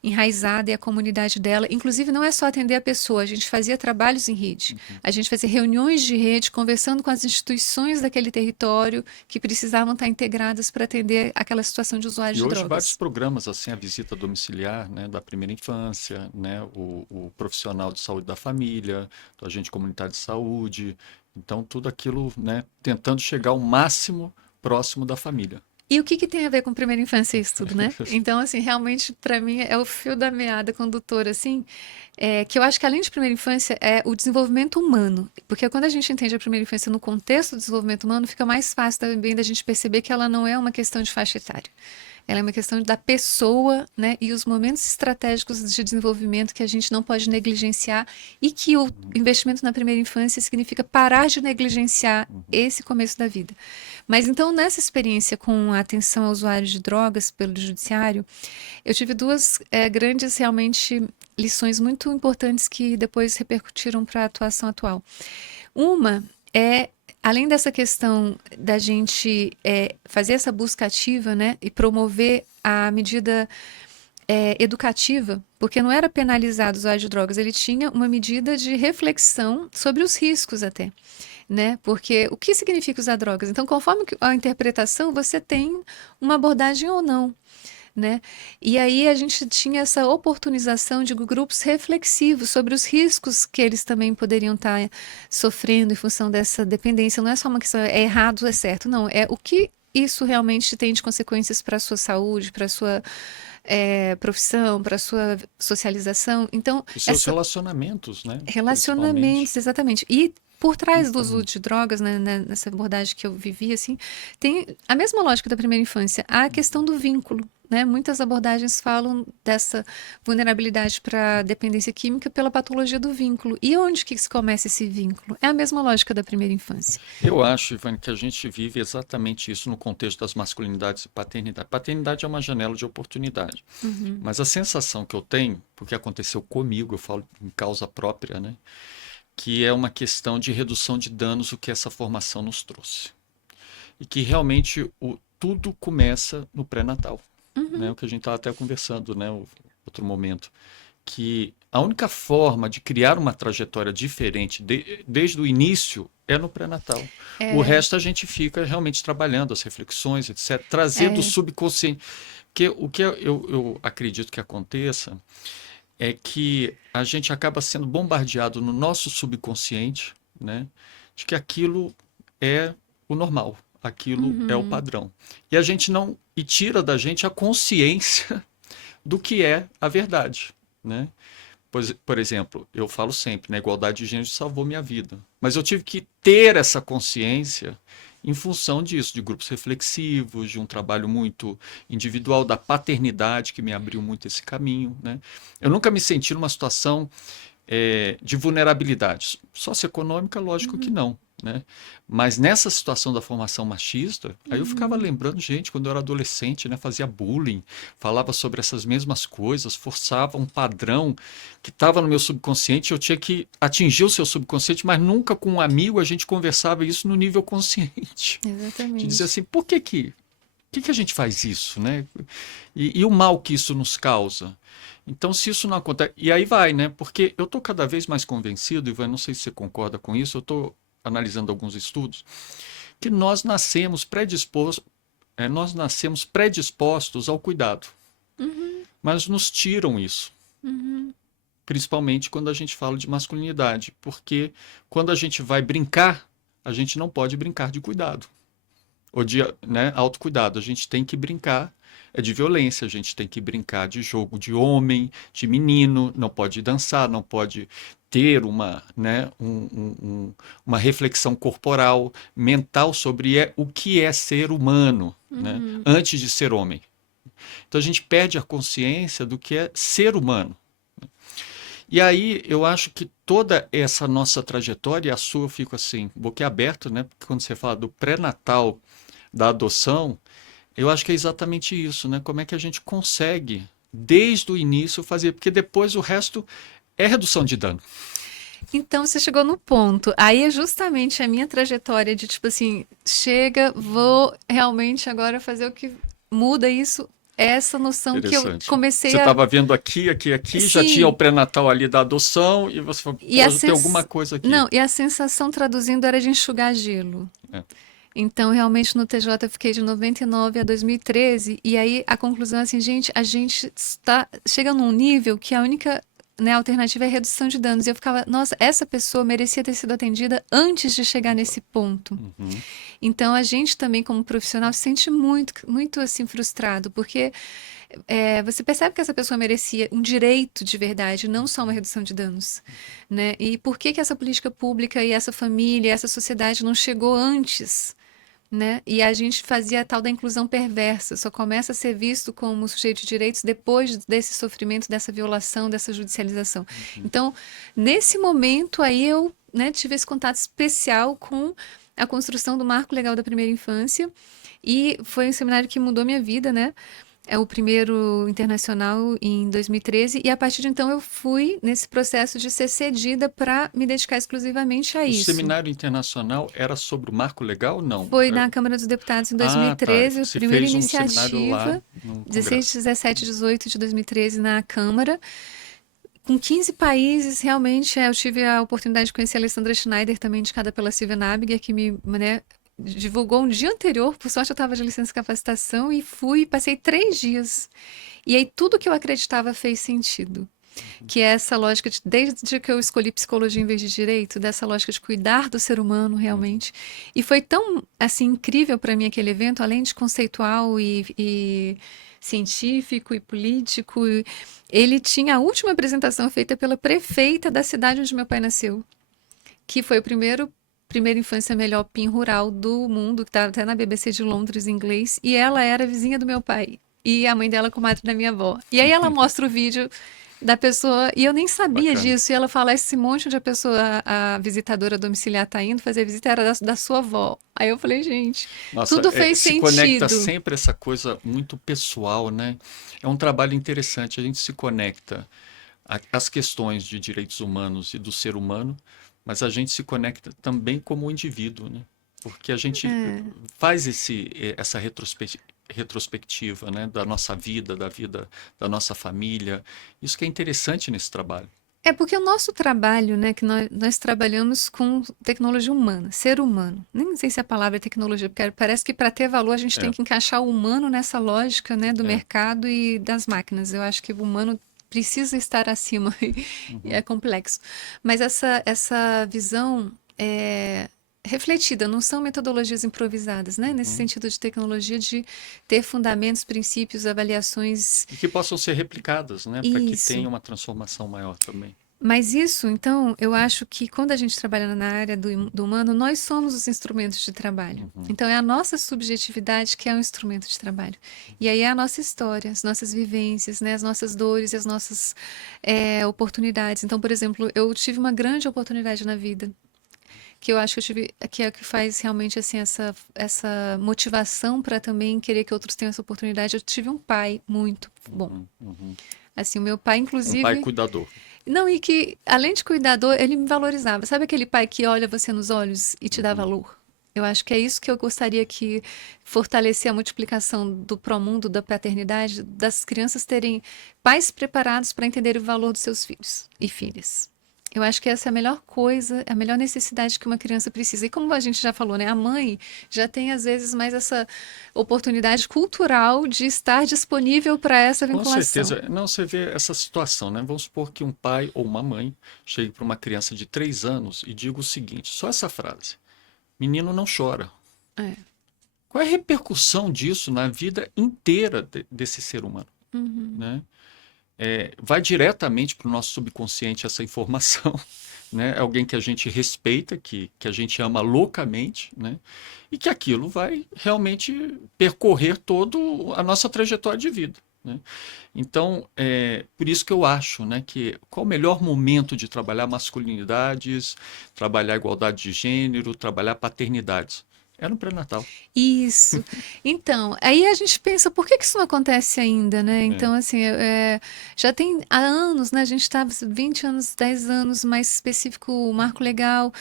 enraizada e a comunidade dela. Inclusive, não é só atender a pessoa, a gente fazia trabalhos em rede, a gente fazia reuniões de rede, conversando com as instituições daquele território que precisavam estar integradas para atender aquela situação de usuários E de hoje vários drogas. programas, assim, a visita domiciliar, né, da primeira infância, né, o profissional de saúde da família, o agente comunitário de saúde, então tudo aquilo, né, tentando chegar ao máximo próximo da família. E o que que tem a ver com primeira infância isso tudo, né? Então, assim, realmente, para mim, é o fio da meada condutor, assim, que eu acho que além de primeira infância, é o desenvolvimento humano. Porque quando a gente entende a primeira infância no contexto do desenvolvimento humano, fica mais fácil também da gente perceber que ela não é uma questão de faixa etária. Ela é uma questão da pessoa, né, e os momentos estratégicos de desenvolvimento que a gente não pode negligenciar e que o investimento na primeira infância significa parar de negligenciar esse começo da vida. Mas então, nessa experiência com a atenção a usuários de drogas pelo judiciário, eu tive duas grandes, realmente, lições muito importantes que depois repercutiram para a atuação atual. Uma é, além dessa questão da gente fazer essa busca ativa, né, e promover a medida educativa, porque não era penalizado o usuário de drogas, ele tinha uma medida de reflexão sobre os riscos até, né? Porque o que significa usar drogas? Então, conforme a interpretação, você tem uma abordagem ou não, né? E aí a gente tinha essa oportunização de grupos reflexivos sobre os riscos que eles também poderiam estar sofrendo em função dessa dependência. Não é só uma questão, é errado ou é certo, não. É o que isso realmente tem de consequências para a sua saúde, para a sua profissão, para a sua socialização. Então, Os seus relacionamentos, né? Principalmente. relacionamentos, exatamente. E por trás do uso Principalmente. de drogas, né, nessa abordagem que eu vivi, assim, tem a mesma lógica da primeira infância, a questão do vínculo, né? Muitas abordagens falam dessa vulnerabilidade para dependência química pela patologia do vínculo. E onde que se começa esse vínculo? É a mesma lógica da primeira infância. Eu acho, Ivan, que a gente vive exatamente isso no contexto das masculinidades e paternidade. Paternidade é uma janela de oportunidade. Mas a sensação que eu tenho, porque aconteceu comigo, eu falo em causa própria, né? Que é uma questão de redução de danos o que essa formação nos trouxe. E que realmente tudo começa no pré-natal, né? O que a gente estava até conversando, né? O outro momento. Que a única forma de criar uma trajetória diferente desde o início é no pré-natal. O É, resto a gente fica realmente trabalhando, as reflexões, etc., trazendo o é, subconsciente. Porque o que eu acredito que aconteça é que a gente acaba sendo bombardeado no nosso subconsciente, né, de que aquilo é o normal, aquilo é o uhum, padrão. E a gente não e tira da gente a consciência do que é a verdade, né? Por exemplo, eu falo sempre, né, a igualdade de gênero salvou minha vida. Mas eu tive que ter essa consciência em função disso, de grupos reflexivos, de um trabalho muito individual, da paternidade que me abriu muito esse caminho, né? Eu nunca me senti numa situação de vulnerabilidade. Socioeconômica, lógico que uhum, não, né? Mas nessa situação da formação machista, aí eu ficava uhum, lembrando, gente, quando eu era adolescente, né, fazia bullying, falava sobre essas mesmas coisas, forçava um padrão que estava no meu subconsciente, eu tinha que atingir o seu subconsciente, mas nunca com um amigo a gente conversava isso no nível consciente. De dizer exatamente. assim, por que a gente faz isso, né? E o mal que isso nos causa? Então, se isso não acontece. E aí vai, né? Porque eu estou cada vez mais convencido, Ivan, não sei se você concorda com isso, eu estou analisando alguns estudos, que nós nascemos predispostos ao cuidado, Uhum, mas nos tiram isso. uhum, Principalmente quando a gente fala de masculinidade, porque quando a gente vai brincar, a gente não pode brincar de cuidado. Ou de, né, autocuidado. A gente tem que brincar de violência, a gente tem que brincar de jogo de homem, de menino, não pode dançar, não pode ter né, uma reflexão corporal, mental sobre o que é ser humano, né, uhum. antes de ser homem. Então a gente perde a consciência do que é ser humano. E aí eu acho que toda essa nossa trajetória, e a sua eu fico assim, boquiaberto, né? Porque quando você fala do pré-natal, da adoção, eu acho que é exatamente isso, né? Como é que a gente consegue, desde o início, fazer, porque depois o resto é redução de dano. Então você chegou no ponto. Aí é justamente a minha trajetória de tipo assim, chega, vou realmente agora fazer o que muda isso, é essa noção que eu Interessante. Você comecei a. estava vendo aqui, aqui, aqui, já tinha o Sim, pré-natal ali da adoção, e você falou, e a pô, tem alguma sens... coisa aqui. Não, e a sensação traduzindo era de enxugar gelo. É, Então, realmente, no TJ eu fiquei de 99 a 2013, e aí a conclusão é assim, gente, a gente está chega num nível que a única né, alternativa é redução de danos. E eu ficava, nossa, essa pessoa merecia ter sido atendida antes de chegar nesse ponto. Uhum. Então, a gente também, como profissional, se sente muito, muito assim, frustrado, porque você percebe que essa pessoa merecia um direito de verdade, não só uma redução de danos, né? E por que que essa política pública e essa família, essa sociedade não chegou antes? Né? E a gente fazia a tal da inclusão perversa, só começa a ser visto como sujeito de direitos depois desse sofrimento, dessa violação, dessa judicialização. Então, nesse momento aí eu, né, tive esse contato especial com a construção do Marco Legal da Primeira Infância e foi um seminário que mudou minha vida, né? É o primeiro internacional em 2013 e a partir de então eu fui nesse processo de ser cedida para me dedicar exclusivamente a O isso. seminário internacional era sobre o marco legal? Não. Foi na Câmara dos Deputados em Ah, tá. 2013, a Você primeira fez um seminário lá iniciativa, no 16, Congresso. 17, 18 de 2013 na Câmara, com 15 países, realmente, eu tive a oportunidade de conhecer a Alessandra Schneider, também indicada pela Silvia Nabiger, que me, né, divulgou um dia anterior, por sorte eu estava de licença de capacitação, e fui, passei 3 dias. E aí tudo que eu acreditava fez sentido. Que é essa lógica, desde que eu escolhi psicologia em vez de direito, dessa lógica de cuidar do ser humano realmente. E foi tão, assim, incrível para mim aquele evento, além de conceitual e científico e político. Ele tinha a última apresentação feita pela prefeita da cidade onde meu pai nasceu, que foi o primeira infância melhor PIN rural do mundo, que estava até na BBC de Londres em inglês, e ela era vizinha do meu pai. E a mãe dela comadre da minha avó. E aí ela mostra o vídeo da pessoa, e eu nem sabia Bacana. disso, e ela fala esse monte onde a pessoa, a visitadora domiciliar tá indo fazer a visita, era da sua avó. Aí eu falei, gente, Nossa, tudo fez se conecta sentido. sempre essa coisa muito pessoal, né? É um trabalho interessante, a gente se conecta às questões de direitos humanos e do ser humano, mas a gente se conecta também como indivíduo, né? Porque a gente É. faz essa retrospectiva, né? Da nossa vida, da vida da nossa família. Isso que é interessante nesse trabalho. É porque o nosso trabalho, né, que nós trabalhamos com tecnologia humana, ser humano. Nem sei se a palavra é tecnologia, porque parece que para ter valor a gente tem É, que encaixar o humano nessa lógica, né, do é. mercado e das máquinas. Eu acho que o humano precisa estar acima e é Uhum, complexo. Mas essa visão é refletida, não são metodologias improvisadas, né? Nesse uhum. sentido de tecnologia, de ter fundamentos, princípios, avaliações. E que possam ser replicadas, né? Para que Isso. tenha uma transformação maior também. Mas isso, então, eu acho que quando a gente trabalha na área do humano, nós somos os instrumentos de trabalho. Uhum, Então, é a nossa subjetividade que é um instrumento de trabalho. E aí é a nossa história, as nossas vivências, né, as nossas dores e as nossas oportunidades. Então, por exemplo, eu tive uma grande oportunidade na vida, que eu acho que eu tive, que é o que faz realmente assim essa motivação para também querer que outros tenham essa oportunidade. Eu tive um pai muito bom. uhum, uhum. Assim, o meu pai, Um pai inclusive, cuidador. não, e que, além de cuidador, ele me valorizava. Sabe aquele pai que olha você nos olhos e te dá Uhum, valor? Eu acho que é isso que eu gostaria que fortalecer a multiplicação do promundo, da paternidade, das crianças terem pais preparados para entender o valor dos seus filhos e filhas. Eu acho que essa é a melhor coisa, a melhor necessidade que uma criança precisa. E como a gente já falou, né? A mãe já tem, às vezes, mais essa oportunidade cultural de estar disponível para essa com vinculação. certeza. Não, você vê essa situação, né? Vamos supor que um pai ou uma mãe chegue para uma criança de 3 anos e diga o seguinte, só essa frase: menino não chora. É. Qual é a repercussão disso na vida inteira desse ser humano, Uhum. né? Vai diretamente para o nosso subconsciente essa informação, né? É alguém que a gente respeita, que a gente ama loucamente, né? E que aquilo vai realmente percorrer toda a nossa trajetória de vida, né? Então, por isso que eu acho, né, que qual o melhor momento de trabalhar masculinidades, trabalhar igualdade de gênero, trabalhar paternidades? É no pré-natal. Isso. Então, aí a gente pensa, por que que isso não acontece ainda, né? É. Então, assim, já tem há anos, né? A gente está 20 anos, 10 anos, mais específico, o marco legal,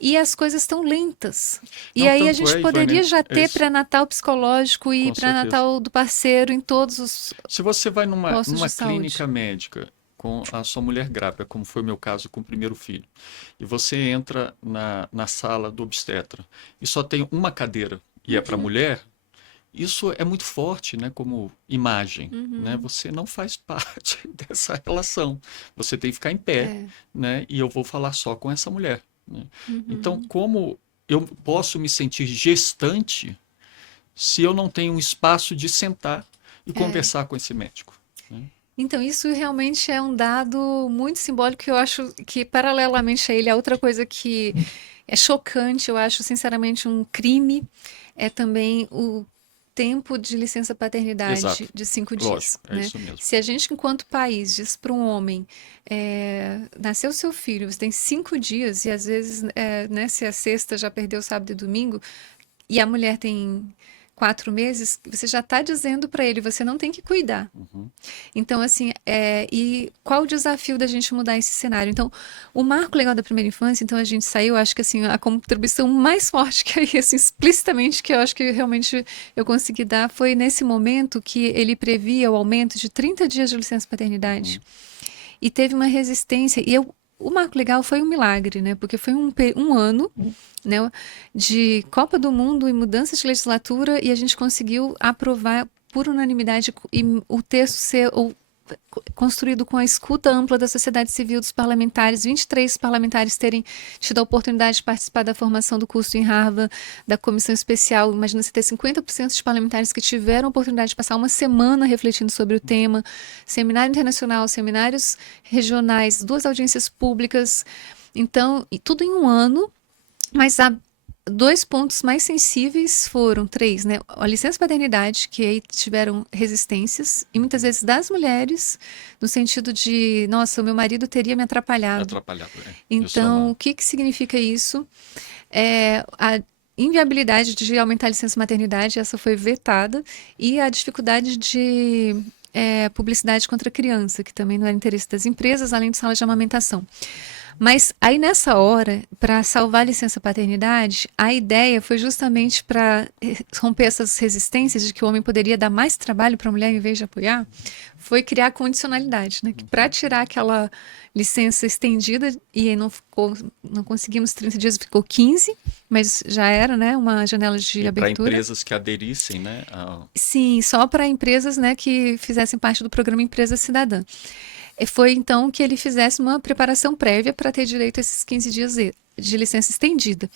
e as coisas estão lentas. E Não, aí a tanto gente é, poderia Ivânia, já ter pré-natal psicológico e com certeza. pré-natal do parceiro em todos os Se você vai postos de numa saúde. clínica médica com a sua mulher grávida, como foi o meu caso com o primeiro filho, e você entra na sala do obstetra e só tem uma cadeira e é para mulher, isso é muito forte, né, como imagem, né? Uhum. Você não faz parte dessa relação. Você tem que ficar em pé, É. né? E eu vou falar só com essa mulher, né? Então, Uhum. como eu posso me sentir gestante se eu não tenho um espaço de sentar e É. conversar com esse médico, né? Então, isso realmente é um dado muito simbólico que eu acho que, paralelamente a ele, a outra coisa que é chocante, eu acho, sinceramente, um crime, é também o tempo de licença paternidade Exato. de 5 dias, Lógico, é né? isso mesmo. Se a gente, enquanto país, diz para um homem, nasceu seu filho, você tem 5 dias, e às vezes, né, se a sexta já perdeu sábado e domingo, e a mulher tem 4 meses, você já está dizendo para ele, você não tem que cuidar. Uhum. Então, assim, e qual o desafio da gente mudar esse cenário? Então, o marco legal da primeira infância, então a gente saiu, acho que assim, a contribuição mais forte que aí, assim, explicitamente, que eu acho que realmente eu consegui dar, foi nesse momento que ele previa o aumento de 30 dias de licença paternidade. Uhum. E teve uma resistência, o marco legal foi um milagre, né? Porque foi um ano, né, de Copa do Mundo e mudança de legislatura, e a gente conseguiu aprovar por unanimidade e o texto ser construído com a escuta ampla da sociedade civil, dos parlamentares, 23 parlamentares terem tido a oportunidade de participar da formação do curso em Harvard, da comissão especial. Imagina você ter 50% de parlamentares que tiveram a oportunidade de passar uma semana refletindo sobre o tema, seminário internacional, seminários regionais, 2 audiências públicas. Então, e tudo em um ano, mas há 2 pontos mais sensíveis foram três, né? A licença paternidade, que aí tiveram resistências, e muitas vezes das mulheres, no sentido de, nossa, o meu marido teria me atrapalhado. Atrapalhado, é. Isso é Então, uma... o que que significa isso? A inviabilidade de aumentar a licença maternidade, essa foi vetada, e a dificuldade de publicidade contra a criança, que também não era interesse das empresas, além de sala de amamentação. Mas aí nessa hora, para salvar a licença paternidade, a ideia foi justamente para romper essas resistências de que o homem poderia dar mais trabalho para a mulher em vez de apoiar, foi criar condicionalidade, né? Que para tirar aquela licença estendida e aí não conseguimos 30 dias, ficou 15, mas já era, né, uma janela de E para abertura. empresas que aderissem, né? Sim, só para empresas, né, que fizessem parte do programa Empresa Cidadã. E foi então que ele fizesse uma preparação prévia para ter direito a esses 15 dias de licença estendida.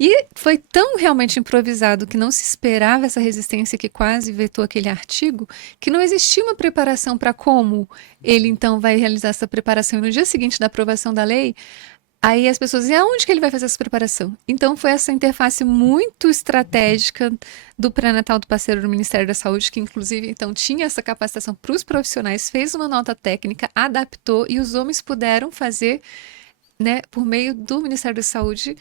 E foi tão realmente improvisado que não se esperava essa resistência que quase vetou aquele artigo, que não existia uma preparação para como ele então vai realizar essa preparação. E no dia seguinte da aprovação da lei, aí as pessoas diziam, aonde que ele vai fazer essa preparação? Então foi essa interface muito estratégica do pré-natal do parceiro do Ministério da Saúde, que inclusive então tinha essa capacitação para os profissionais, fez uma nota técnica, adaptou e os homens puderam fazer, né, por meio do Ministério da Saúde,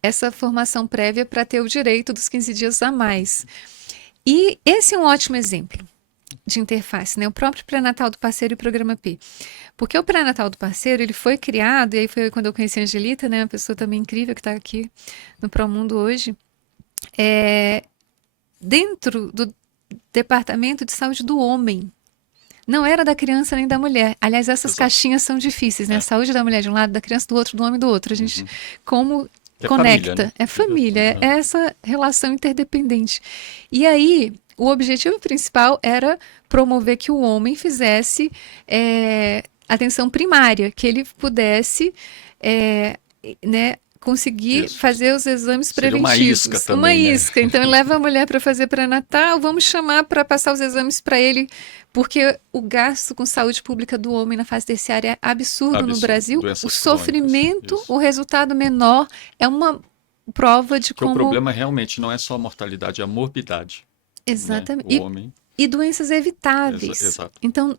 essa formação prévia para ter o direito dos 15 dias a mais. E esse é um ótimo exemplo de interface, né? O próprio pré-natal do parceiro e o programa P. Porque o pré-natal do parceiro, ele foi criado, e aí foi quando eu conheci a Angelita, né? Uma pessoa também incrível que está aqui no Promundo hoje, dentro do Departamento de Saúde do Homem. Não era da criança nem da mulher. Aliás, essas Exato. caixinhas são difíceis, né? A É. saúde da mulher de um lado, da criança do outro, do homem do outro. A gente, Uhum. como É família, né? conecta? É família, é essa relação interdependente. E aí, o objetivo principal era promover que o homem fizesse atenção primária, que ele pudesse, né, conseguir Isso. fazer os exames Seria uma isca preventivos. Uma também, né? isca. Então, ele leva a mulher para fazer pré-natal, vamos chamar para passar os exames para ele, porque o gasto com saúde pública do homem na fase terciária é absurdo no Absurdo. Brasil. O Doenças crônicas. sofrimento, Isso. o resultado menor é uma prova de Que o como. problema realmente não é só a mortalidade, é a morbidade, né? Exatamente. O homem. E doenças evitáveis. Exato. Então,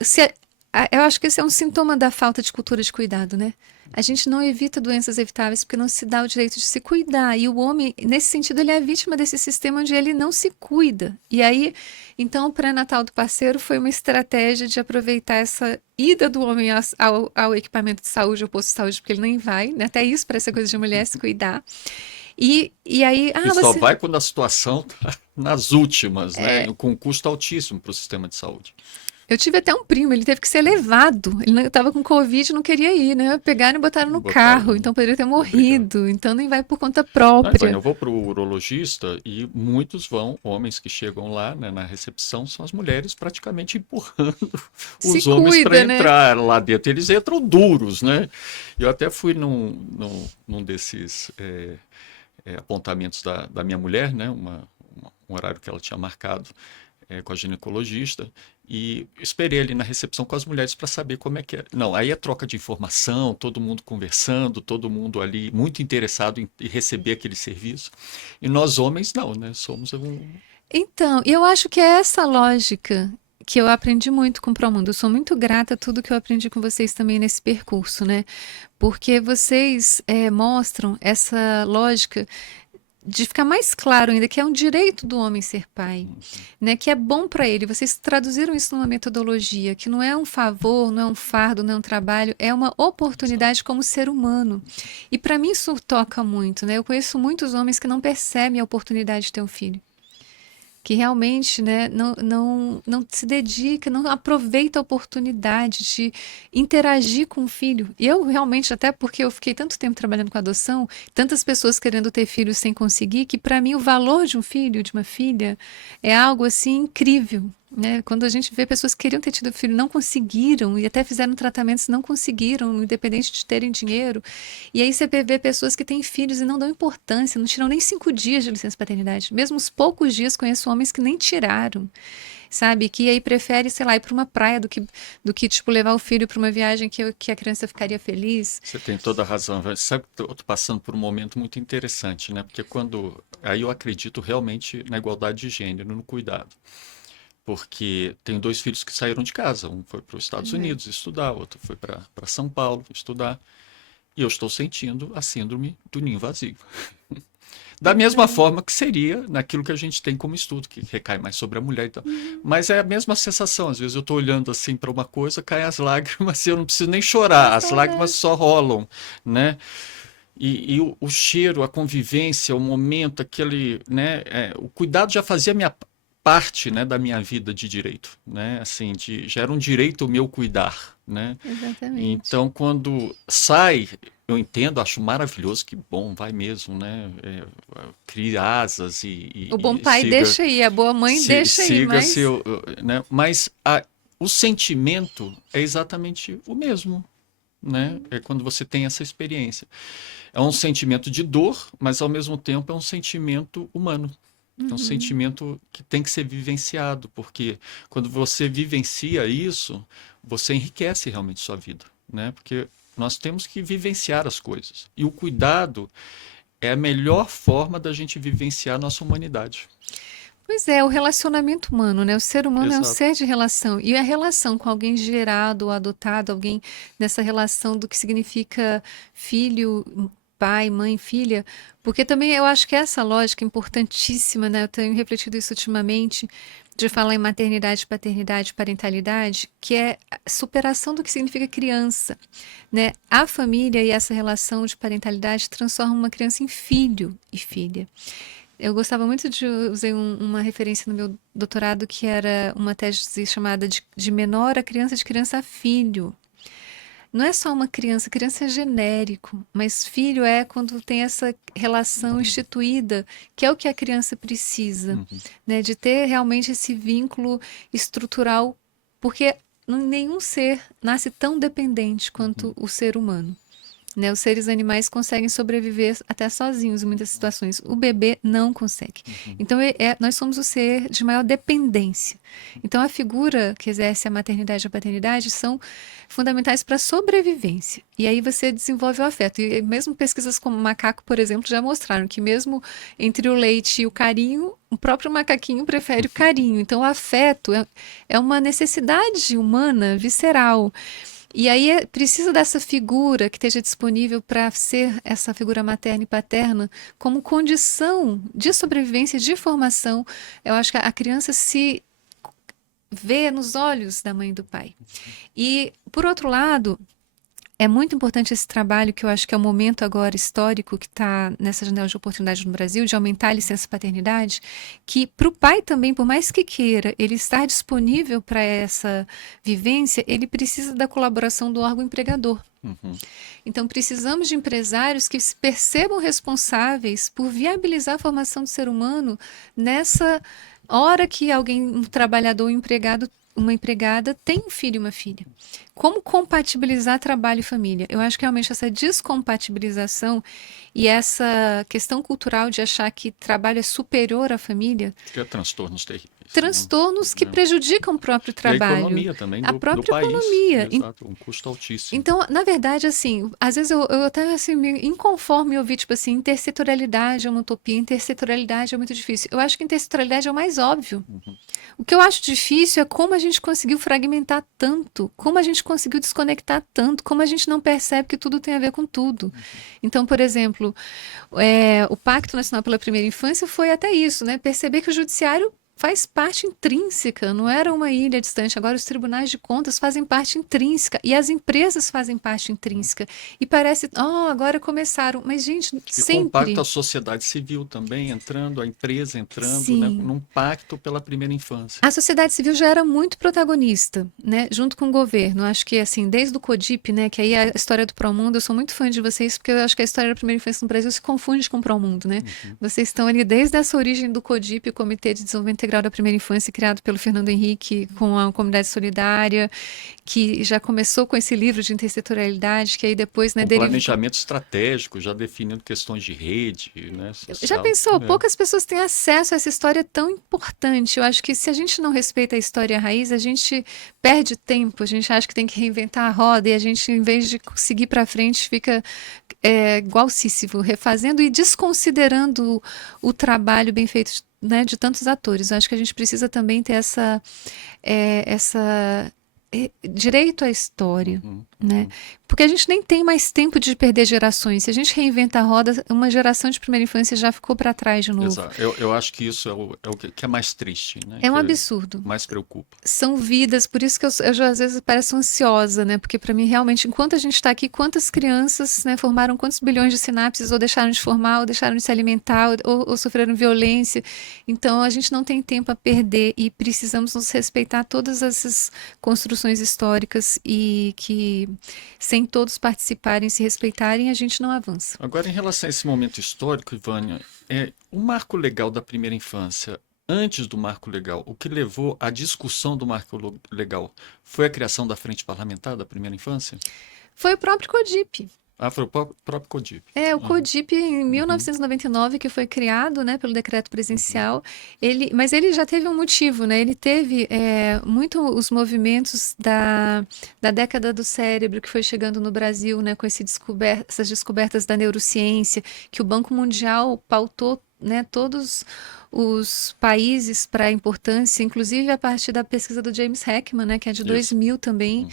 eu acho que esse é um sintoma da falta de cultura de cuidado, né? A gente não evita doenças evitáveis porque não se dá o direito de se cuidar. E o homem, nesse sentido, ele é vítima desse sistema onde ele não se cuida. E aí, então, o pré-natal do parceiro foi uma estratégia de aproveitar essa ida do homem ao equipamento de saúde, ao posto de saúde, porque ele nem vai, né? Até isso parece coisa de mulher se cuidar. E aí, E só você. vai quando a situação está nas últimas, né? Com um custo altíssimo para o sistema de saúde. Eu tive até um primo, ele teve que ser levado. Ele estava com Covid e não queria ir, né? Pegaram e botaram no carro, Botaram, então poderia ter obrigado. morrido. Então nem vai por conta Não, Ivânia, própria. eu vou para o urologista e muitos vão, homens que chegam lá, né, na recepção, são as mulheres praticamente empurrando Se os homens para cuida, né? entrar lá dentro. Eles entram duros, né? Eu até fui num desses apontamentos da minha mulher, né? Um horário que ela tinha marcado com a ginecologista e esperei ali na recepção com as mulheres para saber como é que era. Não, aí é troca de informação, todo mundo conversando, todo mundo ali muito interessado em receber aquele serviço. E nós homens não, né? Somos um. Então, eu acho que é essa lógica que eu aprendi muito com o Promundo. Eu sou muito grata a tudo que eu aprendi com vocês também nesse percurso, né? Porque vocês mostram essa lógica de ficar mais claro ainda que é um direito do homem ser pai, né? Que é bom para ele. Vocês traduziram isso numa metodologia que não é um favor, não é um fardo, não é um trabalho, é uma oportunidade como ser humano. E para mim isso toca muito, né? Eu conheço muitos homens que não percebem a oportunidade de ter um filho, que realmente, né, não se dedica, não aproveita a oportunidade de interagir com o filho. E eu realmente, até porque eu fiquei tanto tempo trabalhando com adoção, tantas pessoas querendo ter filhos sem conseguir, que para mim o valor de um filho, de uma filha, é algo assim incrível. Né? Quando a gente vê pessoas que queriam ter tido filho, não conseguiram, e até fizeram tratamentos, não conseguiram, independente de terem dinheiro. E aí você vê pessoas que têm filhos e não dão importância, não tiram nem 5 dias de licença paternidade. Mesmo os poucos dias, conheço homens que nem tiraram, sabe? Que aí prefere, sei lá, ir para uma praia do que tipo, levar o filho para uma viagem que a criança ficaria feliz. Você tem toda a razão. Sabe que eu estou passando por um momento muito interessante, né? Porque quando. Aí eu acredito realmente na igualdade de gênero, no cuidado. Porque tenho dois filhos que saíram de casa. Um foi para os Estados Uhum. Unidos estudar, outro foi para São Paulo estudar. E eu estou sentindo a síndrome do ninho vazio. Da Pois mesma é. forma que seria naquilo que a gente tem como estudo, que recai mais sobre a mulher e tal. Uhum. Mas é a mesma sensação. Às vezes eu estou olhando assim para uma coisa, caem as lágrimas e eu não preciso nem chorar. Pois As é, lágrimas né? só rolam, né? E o cheiro, a convivência, o momento, aquele, né? O cuidado já fazia minha parte, né, da minha vida de direito, né? Assim, já era um direito o meu cuidar, né? Exatamente. Então, quando sai, eu entendo, acho maravilhoso, que bom, vai mesmo, né? Cria asas O bom e pai deixa aí, a boa mãe deixa aí, siga mas seu, né? Mas o sentimento é exatamente o mesmo, né? É quando você tem essa experiência. É um sentimento de dor, mas ao mesmo tempo é um sentimento humano. É um uhum. sentimento que tem que ser vivenciado, porque quando você vivencia isso, você enriquece realmente sua vida, né? Porque nós temos que vivenciar as coisas. E o cuidado é a melhor forma da gente vivenciar a nossa humanidade. Pois é, o relacionamento humano, né? O ser humano é um Exato. ser de relação. E a relação com alguém gerado ou adotado, alguém nessa relação do que significa filho, pai, mãe, filha, porque também eu acho que essa lógica é importantíssima, né? Eu tenho refletido isso ultimamente, de falar em maternidade, paternidade, parentalidade, que é a superação do que significa criança, né? A família e essa relação de parentalidade transforma uma criança em filho e filha. Eu gostava muito de usei uma referência no meu doutorado que era uma tese chamada de menor a criança, de criança a filho. Não é só uma criança, criança é genérico, mas filho é quando tem essa relação instituída, que é o que a criança precisa, Uhum, né? De ter realmente esse vínculo estrutural, porque nenhum ser nasce tão dependente quanto uhum, o ser humano. Né? Os seres animais conseguem sobreviver até sozinhos em muitas situações. O bebê não consegue. uhum. Então, nós somos o ser de maior dependência. Então, a figura que exerce a maternidade e a paternidade são fundamentais para a sobrevivência. E aí você desenvolve o afeto. E mesmo pesquisas como macaco, por exemplo, já mostraram que mesmo entre o leite e o carinho, o próprio macaquinho prefere o carinho. Então, o afeto é uma necessidade humana, visceral. E aí precisa dessa figura que esteja disponível para ser essa figura materna e paterna como condição de sobrevivência, de formação. Eu acho que a criança se vê nos olhos da mãe e do pai. E, por outro lado, É muito importante esse trabalho, que eu acho que é o momento agora histórico que está nessa janela de oportunidade no Brasil, de aumentar a licença paternidade, que para o pai também, por mais que queira, ele estar disponível para essa vivência, ele precisa da colaboração do órgão empregador. Uhum. Então, precisamos de empresários que se percebam responsáveis por viabilizar a formação do ser humano nessa hora que alguém, um trabalhador, um empregado, uma empregada tem um filho e uma filha. Como compatibilizar trabalho e família? Eu acho que realmente essa descompatibilização e essa questão cultural de achar que trabalho é superior à família, Que é transtornos terríveis, né? transtornos que É. prejudicam o próprio E a trabalho, economia também a do própria país. economia. Exato, um custo altíssimo. Então, na verdade, assim, às vezes eu até assim, me inconforme em ouvir, tipo assim, intersetorialidade é uma utopia, intersetorialidade é muito difícil. Eu acho que intersetorialidade é o mais óbvio. Uhum. O que eu acho difícil é como a gente conseguiu fragmentar tanto, como a gente conseguiu desconectar tanto, como a gente não percebe que tudo tem a ver com tudo. Então, por exemplo, o Pacto Nacional pela Primeira Infância foi até isso, né? Perceber que o judiciário faz parte intrínseca, não era uma ilha distante. Agora, os tribunais de contas fazem parte intrínseca e as empresas fazem parte intrínseca. E parece, agora começaram. Mas, gente, E com o pacto sempre. a sociedade civil também entrando, a empresa entrando, né, Sim. num pacto pela primeira infância. A sociedade civil já era muito protagonista, né, junto com o governo. Acho que, assim, desde o CODIP, né, que aí a história do Promundo, eu sou muito fã de vocês, porque eu acho que a história da primeira infância no Brasil se confunde com o Promundo, né? Vocês estão ali desde essa origem do CODIP, o Comitê de Desenvolvimento Integral da Primeira Infância, criado pelo Fernando Henrique, com a Comunidade Solidária, que já começou com esse livro de intersetorialidade, que aí depois, né, Com derivou. planejamento estratégico, já definindo questões de rede, né, Já social. pensou? Poucas pessoas têm acesso a essa história tão importante. Eu acho que se a gente não respeita a história raiz, a gente perde tempo. A gente acha que tem que reinventar a roda e a gente, em vez de seguir para frente, fica igual Sísifo, refazendo e desconsiderando o trabalho bem feito, né, de tantos atores. Eu acho que a gente precisa também ter essa direito à história, né? Porque a gente nem tem mais tempo de perder gerações. Se a gente reinventa a roda, uma geração de primeira infância já ficou para trás de novo. Exato. Eu acho que isso é o que é mais triste, né? É um Que absurdo. mais preocupa. São vidas, por isso que eu já às vezes pareço ansiosa, né? Porque para mim realmente, enquanto a gente está aqui, quantas crianças, né, formaram quantos bilhões de sinapses, ou deixaram de formar, ou deixaram de se alimentar, ou sofreram violência. Então a gente não tem tempo a perder e precisamos nos respeitar todas essas construções históricas e que sem todos participarem, se respeitarem, a gente não avança. Agora, em relação a esse momento histórico, Ivânia, o marco legal da primeira infância, antes do marco legal, o que levou à discussão do marco legal foi a criação da Frente Parlamentar da Primeira Infância? Foi o próprio CODIP. Ah, foi o próprio CODIP. O CODIP em 1999 que foi criado, né, pelo decreto presidencial. Mas ele já teve um motivo, né? Ele teve muito os movimentos da década do cérebro que foi chegando no Brasil, né, com essas descobertas da neurociência, que o Banco Mundial pautou, né, todos os países para a importância, inclusive a partir da pesquisa do James Heckman, né, que é de 2000 também.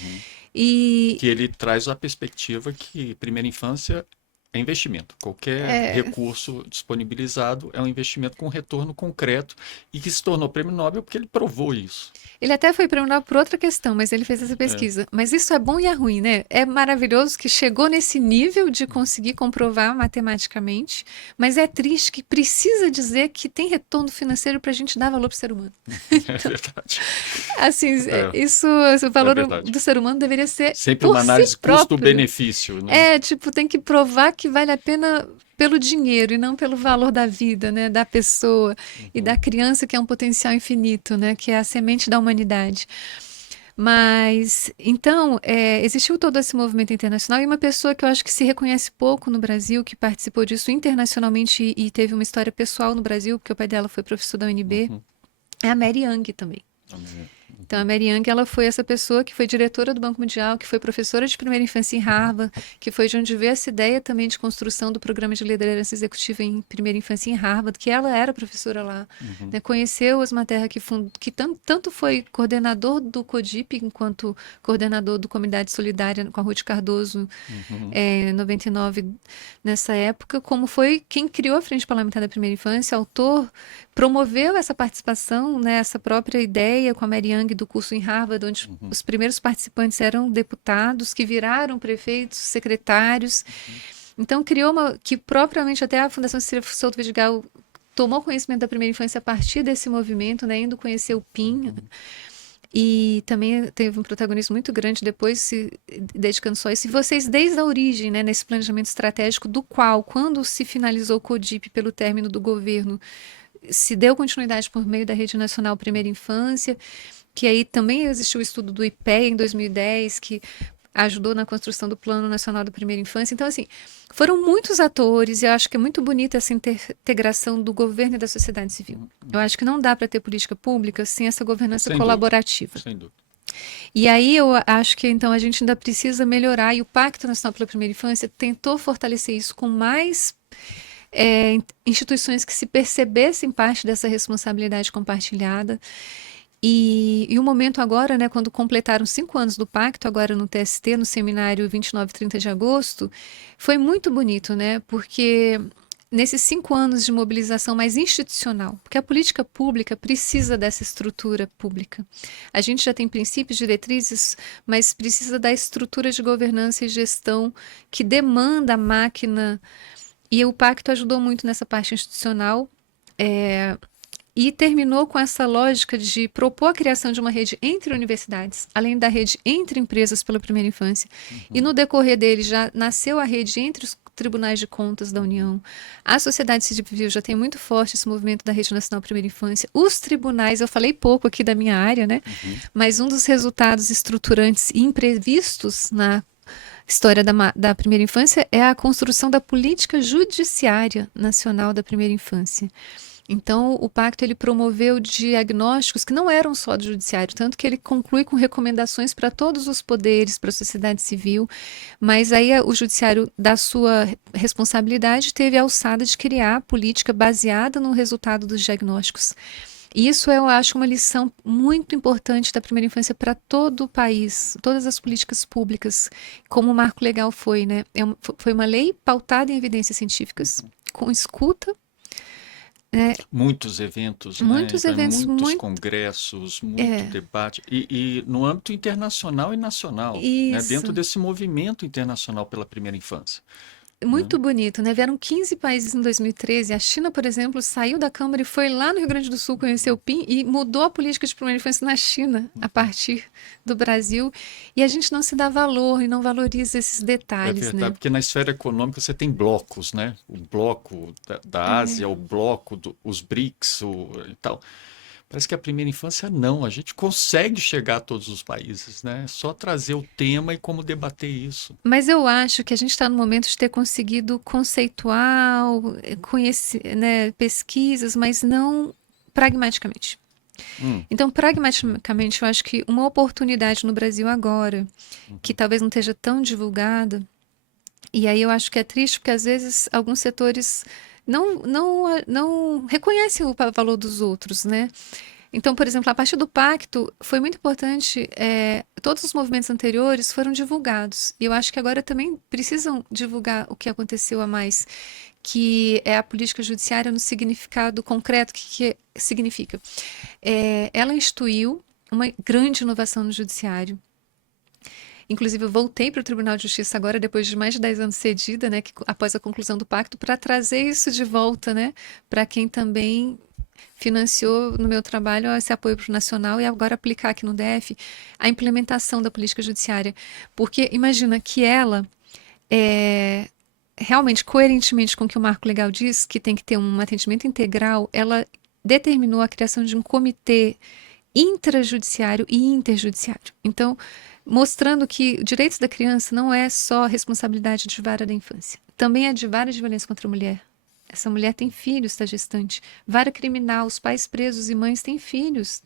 Que ele traz a perspectiva que primeira infância é investimento. Qualquer recurso disponibilizado é um investimento com retorno concreto e que se tornou prêmio Nobel porque ele provou isso. Ele até foi prêmio Nobel por outra questão, mas ele fez essa pesquisa. Mas isso é bom e é ruim, né? É maravilhoso que chegou nesse nível de conseguir comprovar matematicamente, mas é triste que precisa dizer que tem retorno financeiro para a gente dar valor para o ser humano. É verdade. Assim, o valor do ser humano deveria ser sempre por uma análise si próprio. custo-benefício, né? Tipo, tem que provar que vale a pena pelo dinheiro e não pelo valor da vida, né, da pessoa e da criança, que é um potencial infinito, né, que é a semente da humanidade. Mas, então, existiu todo esse movimento internacional e uma pessoa que eu acho que se reconhece pouco no Brasil, que participou disso internacionalmente e teve uma história pessoal no Brasil, porque o pai dela foi professor da UNB, é a Mary Young também. Então, a Mary Young, ela foi essa pessoa que foi diretora do Banco Mundial, que foi professora de primeira infância em Harvard, que foi de onde veio essa ideia também de construção do programa de liderança executiva em primeira infância em Harvard, que ela era professora lá, né? Conheceu Osmar Terra, que tanto foi coordenador do CODIP, enquanto coordenador do Comunidade Solidária com a Ruth Cardoso, em 99, nessa época, como foi quem criou a Frente Parlamentar da Primeira Infância, autor, promoveu essa participação, né, essa própria ideia com a Mary Young do curso em Harvard, onde Uhum. os primeiros participantes eram deputados, que viraram prefeitos, secretários. Então, que propriamente até a Fundação Cecília Souto Vidigal tomou conhecimento da primeira infância a partir desse movimento, né, indo conhecer o PIN, e também teve um protagonismo muito grande depois se dedicando só a isso. E vocês, desde a origem, né, nesse planejamento estratégico, do qual, quando se finalizou o CODIP pelo término do governo, se deu continuidade por meio da Rede Nacional Primeira Infância, que aí também existiu o estudo do IPEA em 2010, que ajudou na construção do Plano Nacional da Primeira Infância. Então, assim, foram muitos atores e eu acho que é muito bonita essa integração do governo e da sociedade civil. Eu acho que não dá para ter política pública sem essa governança Sem dúvida, colaborativa. sem dúvida. E aí eu acho que então a gente ainda precisa melhorar, e o Pacto Nacional pela Primeira Infância tentou fortalecer isso com mais instituições que se percebessem parte dessa responsabilidade compartilhada. E o momento agora, né, quando completaram 5 anos do pacto, agora no TST, no seminário 29 e 30 de agosto, foi muito bonito, né, porque nesses 5 anos de mobilização mais institucional, porque a política pública precisa dessa estrutura pública. A gente já tem princípios, diretrizes, mas precisa da estrutura de governança e gestão que demanda a máquina, e o pacto ajudou muito nessa parte institucional. E terminou com essa lógica de propor a criação de uma rede entre universidades, além da rede entre empresas pela primeira infância. E no decorrer dele já nasceu a rede entre os tribunais de contas da União. A sociedade civil já tem muito forte esse movimento da Rede Nacional Primeira Infância. Os tribunais, eu falei pouco aqui da minha área, né? Mas um dos resultados estruturantes e imprevistos na história da primeira infância é a construção da política judiciária nacional da primeira infância. Então, o pacto ele promoveu diagnósticos que não eram só do judiciário, tanto que ele conclui com recomendações para todos os poderes, para a sociedade civil, mas aí o judiciário, da sua responsabilidade, teve a alçada de criar política baseada no resultado dos diagnósticos. E isso eu acho uma lição muito importante da primeira infância para todo o país, todas as políticas públicas, como o marco legal foi, né? Foi uma lei pautada em evidências científicas, com escuta, Muitos eventos, né? muitos Então, eventos muitos muito. congressos, muito É, debate, e no âmbito internacional e nacional, né? Dentro isso. desse movimento internacional pela primeira infância, né? Muito bonito, né? Vieram 15 países em 2013. A China, por exemplo, saiu da Câmara e foi lá no Rio Grande do Sul conhecer o PIN e mudou a política de primeira infância na China, a partir do Brasil. E a gente não se dá valor e não valoriza esses É detalhes, verdade, né? porque na esfera econômica você tem blocos, né? O bloco da Ásia, o bloco os BRICS e tal. Parece que a primeira infância não, a gente consegue chegar a todos os países, né? É só trazer o tema e como debater isso. Mas eu acho que a gente está no momento de ter conseguido conceituar, conhecer, né, pesquisas, mas não pragmaticamente. Hum, Então, pragmaticamente, eu acho que uma oportunidade no Brasil agora, que talvez não esteja tão divulgada, e aí eu acho que é triste porque às vezes alguns setores não reconhecem o valor dos outros, né? Então, por exemplo, a partir do pacto foi muito importante, todos os movimentos anteriores foram divulgados. E eu acho que agora também precisam divulgar o que aconteceu a mais, que é a política judiciária no significado concreto. O que significa? Ela instituiu uma grande inovação no judiciário. Inclusive, eu voltei para o Tribunal de Justiça agora, depois de mais de 10 anos cedida, né, após a conclusão do pacto, para trazer isso de volta, né, para quem também financiou no meu trabalho esse apoio para o nacional e agora aplicar aqui no DF a implementação da política judiciária. Porque imagina que ela, realmente, coerentemente com o que o marco legal diz, que tem que ter um atendimento integral, ela determinou a criação de um comitê intrajudiciário e interjudiciário. Então, mostrando que direitos da criança não é só responsabilidade de vara da infância, também é de vara de violência contra a mulher. Essa mulher tem filhos, está gestante. Vara criminal, os pais presos e mães têm filhos.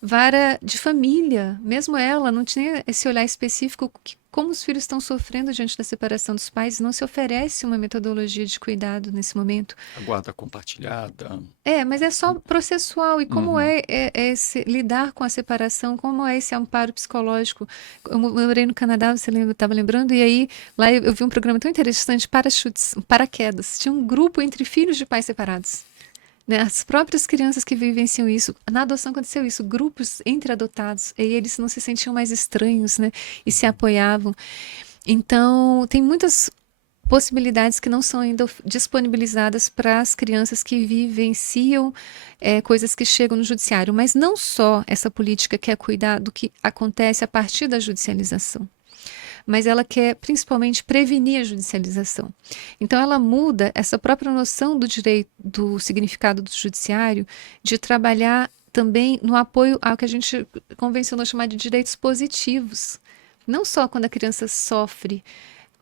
Vara de família, mesmo ela não tinha esse olhar específico como os filhos estão sofrendo diante da separação dos pais, não se oferece uma metodologia de cuidado nesse momento. a guarda compartilhada. Mas é só processual. E como Uhum. lidar com a separação, como é esse amparo psicológico? Eu morei no Canadá, você estava lembrando, e aí lá eu vi um programa tão interessante, Parachutes, Paraquedas. Tinha um grupo entre filhos de pais separados. né? As próprias crianças que vivenciam isso, na adoção aconteceu isso, grupos entre adotados, e eles não se sentiam mais estranhos, né? E se apoiavam. Então, tem muitas possibilidades que não são ainda disponibilizadas para as crianças que vivenciam coisas que chegam no judiciário, mas não só essa política quer cuidar do que acontece a partir da judicialização, mas ela quer principalmente prevenir a judicialização. Então ela muda essa própria noção do direito, do significado do judiciário, de trabalhar também no apoio ao que a gente convencionou chamar de direitos positivos. Não só quando a criança sofre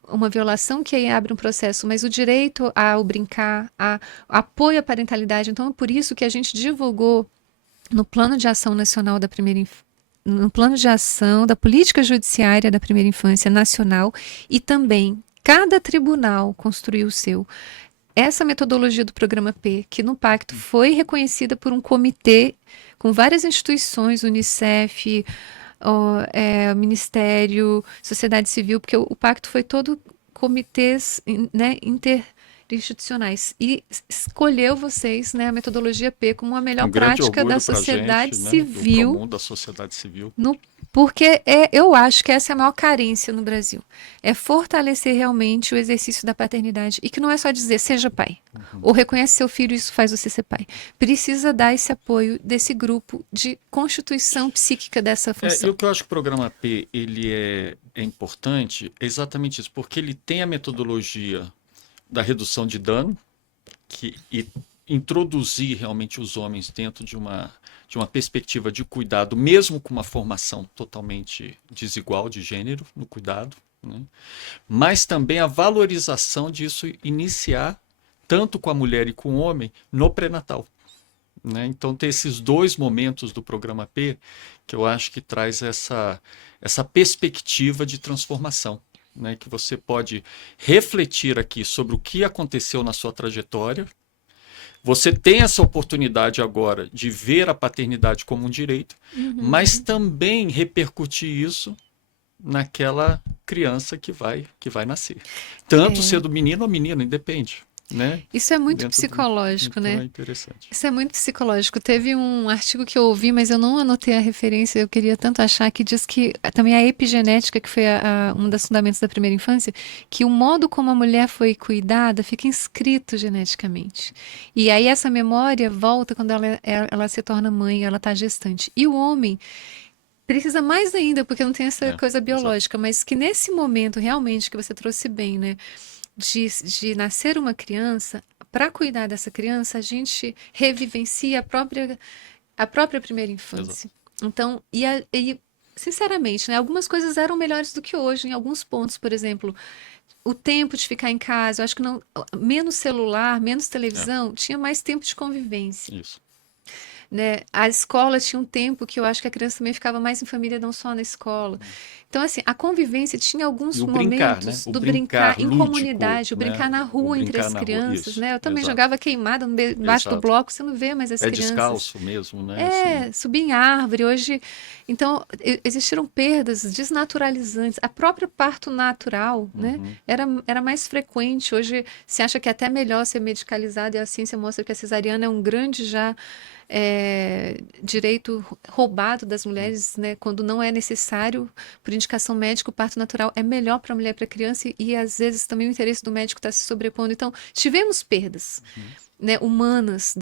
uma violação que aí abre um processo, mas o direito ao brincar, a apoio à parentalidade. Então é por isso que a gente divulgou no Plano de Ação Nacional da Primeira no Plano de Ação da Política Judiciária da Primeira Infância Nacional, e também cada tribunal construiu o seu. Essa metodologia do Programa P, que no Pacto foi reconhecida por um comitê com várias instituições, Unicef, Ministério, Sociedade Civil, porque o pacto foi todo comitês, né, interinstitucionais, e escolheu vocês, né, a metodologia P como a melhor Um grande prática da orgulho para a sociedade gente, né, do civil, Promundo, da sociedade civil. porque eu acho que essa é a maior carência no Brasil. É fortalecer realmente o exercício da paternidade. E que não é só dizer, seja pai. Ou reconhece seu filho e isso faz você ser pai. Precisa dar esse apoio desse grupo de constituição psíquica dessa E função. o que eu acho que o programa P ele é importante é exatamente isso, porque ele tem a metodologia da redução de dano e introduzir realmente os homens dentro de uma perspectiva de cuidado, mesmo com uma formação totalmente desigual de gênero no cuidado, né? Mas também a valorização disso iniciar tanto com a mulher e com o homem no pré-natal, né? Então tem esses dois momentos do programa P que eu acho que traz essa perspectiva de transformação, né? Que você pode refletir aqui sobre o que aconteceu na sua trajetória. Você tem essa oportunidade agora de ver a paternidade como um direito, mas também repercutir isso naquela criança que vai nascer. Tanto sendo menino ou menina, independe, né? Isso é muito Dentro psicológico, então né? é interessante. Isso é muito psicológico. Teve um artigo que eu ouvi, mas eu não anotei a referência, eu queria tanto achar, que diz que também a epigenética, que foi um dos fundamentos da primeira infância, que o modo como a mulher foi cuidada fica inscrito geneticamente. E aí essa memória volta quando ela se torna mãe, ela está gestante. E o homem precisa mais ainda, porque não tem essa coisa biológica, mas que nesse momento realmente que você trouxe bem, né? De nascer uma criança, para cuidar dessa criança, a gente revivencia a própria primeira infância. Então, sinceramente, né, algumas coisas eram melhores do que hoje, em alguns pontos, por exemplo, o tempo de ficar em casa, eu acho que não, menos celular, menos televisão, tinha mais tempo de convivência. Isso. Né? A escola tinha um tempo que eu acho que a criança também ficava mais em família, não só na escola. Então, assim, a convivência tinha alguns momentos do brincar em lúdico, comunidade, o né? brincar na rua entre brincar as na rua, crianças, isso, né? Eu também exato. jogava queimada embaixo do Exato. bloco, você não vê mais as crianças. Descalço mesmo, né? Assim. Subir em árvore. Hoje, então, existiram perdas desnaturalizantes. A própria parto natural, né? Era mais frequente. Hoje se acha que é até melhor ser medicalizado, e a ciência mostra que a cesariana é um grande já direito roubado das mulheres, né? Quando não é necessário, por indicação médica, o parto natural é melhor para a mulher e para a criança, e às vezes também o interesse do médico está se sobrepondo. Então, tivemos perdas, né, humanas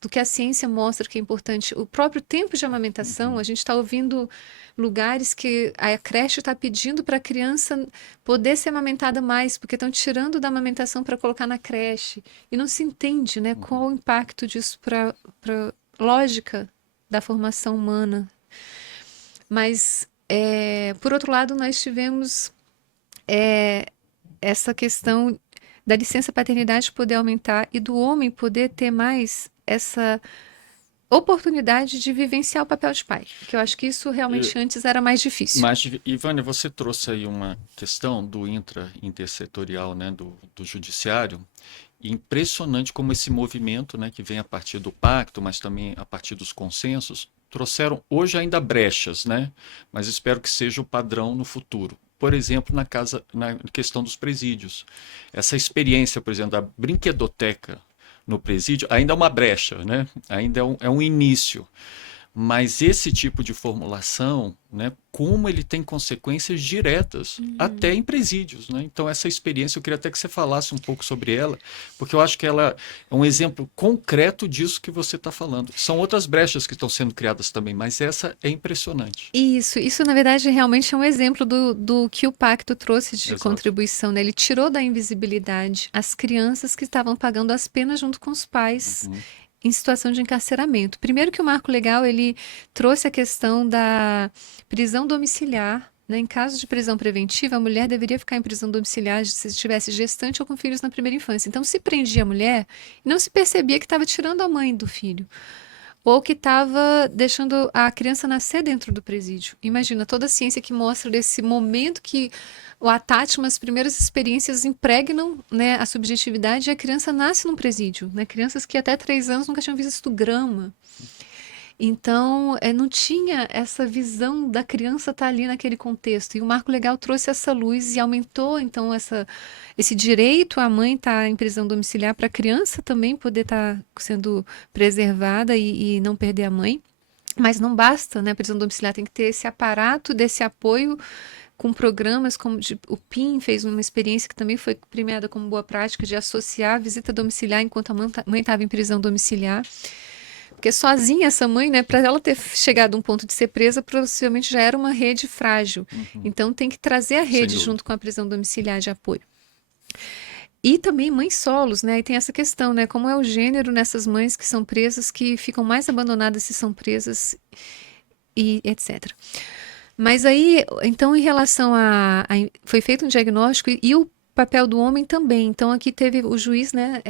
do que a ciência mostra que é importante. O próprio tempo de amamentação, a gente está ouvindo lugares que a creche está pedindo para a criança poder ser amamentada mais, porque estão tirando da amamentação para colocar na creche. E não se entende, né, qual o impacto disso para a lógica da formação humana. Mas, por outro lado, nós tivemos essa questão da licença paternidade poder aumentar e do homem poder ter mais essa oportunidade de vivenciar o papel de pai, que eu acho que isso realmente antes era mais difícil. Mas, Ivânia, você trouxe aí uma questão do intersetorial, né, do judiciário, e impressionante como esse movimento, né, que vem a partir do pacto, mas também a partir dos consensos, trouxeram hoje ainda brechas, né, mas espero que seja o padrão no futuro. Por exemplo, na questão dos presídios. Essa experiência, por exemplo, da brinquedoteca no presídio, ainda é uma brecha, né? Ainda é um início. Mas esse tipo de formulação, né, como ele tem consequências diretas, até em presídios, né? Então, essa experiência, eu queria até que você falasse um pouco sobre ela, porque eu acho que ela é um exemplo concreto disso que você está falando. São outras brechas que estão sendo criadas também, mas essa é impressionante. Isso na verdade realmente é um exemplo do que o pacto trouxe de Exato. contribuição, né? Ele tirou da invisibilidade as crianças que estavam pagando as penas junto com os pais em situação de encarceramento. Primeiro que o marco legal, ele trouxe a questão da prisão domiciliar, né? Em caso de prisão preventiva, a mulher deveria ficar em prisão domiciliar se estivesse gestante ou com filhos na primeira infância. Então, se prendia a mulher, não se percebia que estava tirando a mãe do filho ou que estava deixando a criança nascer dentro do presídio. Imagina toda a ciência que mostra desse momento que o Atátema, as primeiras experiências impregnam, né, a subjetividade e a criança nasce num presídio, né? Crianças que até 3 anos nunca tinham visto grama. Então, não tinha essa visão da criança estar ali naquele contexto. E o Marco Legal trouxe essa luz e aumentou, então, esse direito à mãe estar em prisão domiciliar para a criança também poder estar sendo preservada e não perder a mãe. Mas não basta, né? A prisão domiciliar tem que ter esse aparato desse apoio com programas como o PIN fez uma experiência que também foi premiada como boa prática de associar a visita domiciliar enquanto a mãe estava em prisão domiciliar. Porque sozinha essa mãe, né, para ela ter chegado a um ponto de ser presa, possivelmente já era uma rede frágil. Então tem que trazer a rede junto com a prisão domiciliar de apoio. E também mães solos, né? E tem essa questão, né? Como é o gênero nessas mães que são presas, que ficam mais abandonadas se são presas e etc. Mas aí, então, em relação foi feito um diagnóstico e o papel do homem também. Então, aqui teve o juiz, né?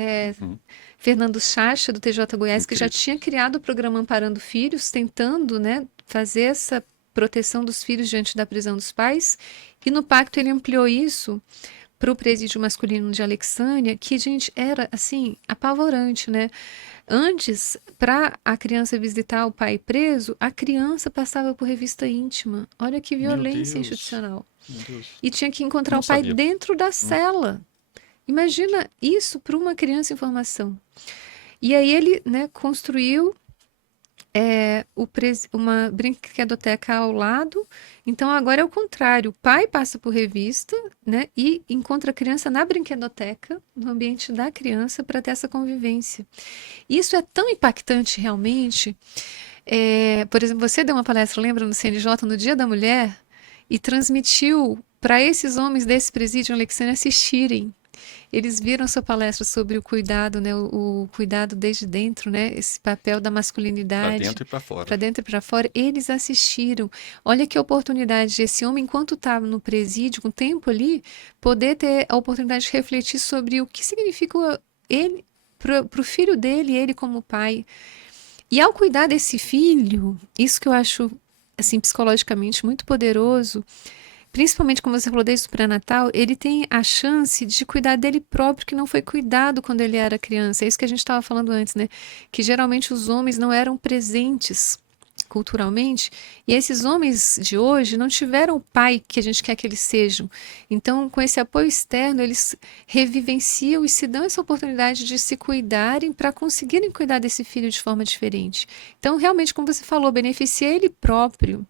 Fernando Chacha, do TJ Goiás, que já tinha criado o programa Amparando Filhos, tentando, né, fazer essa proteção dos filhos diante da prisão dos pais. E no pacto ele ampliou isso para o presídio masculino de Alexandria, que, gente, era, assim, apavorante, né? Antes, para a criança visitar o pai preso, a criança passava por revista íntima. Olha que violência institucional. E tinha que encontrar o pai dentro da cela. Imagina isso para uma criança em formação. E aí ele, né, construiu uma brinquedoteca ao lado. Então agora é o contrário. O pai passa por revista, né, e encontra a criança na brinquedoteca, no ambiente da criança, para ter essa convivência. Isso é tão impactante realmente. Por exemplo, você deu uma palestra, lembra, no CNJ, no Dia da Mulher, e transmitiu para esses homens desse presídio em Alexandria assistirem. Eles viram sua palestra sobre o cuidado, né? O cuidado desde dentro, né? Esse papel da masculinidade. Para dentro e para fora. Para dentro e para fora. Eles assistiram. Olha que oportunidade de esse homem, enquanto estava no presídio, com o tempo ali, poder ter a oportunidade de refletir sobre o que significa ele, para o filho dele, ele como pai. E ao cuidar desse filho, isso que eu acho, assim, psicologicamente muito poderoso, principalmente, como você falou, desde o pré-natal, ele tem a chance de cuidar dele próprio, que não foi cuidado quando ele era criança. É isso que a gente estava falando antes, né? Que geralmente os homens não eram presentes culturalmente, e esses homens de hoje não tiveram o pai que a gente quer que eles sejam. Então, com esse apoio externo, eles revivenciam e se dão essa oportunidade de se cuidarem para conseguirem cuidar desse filho de forma diferente. Então, realmente, como você falou, beneficia ele próprio.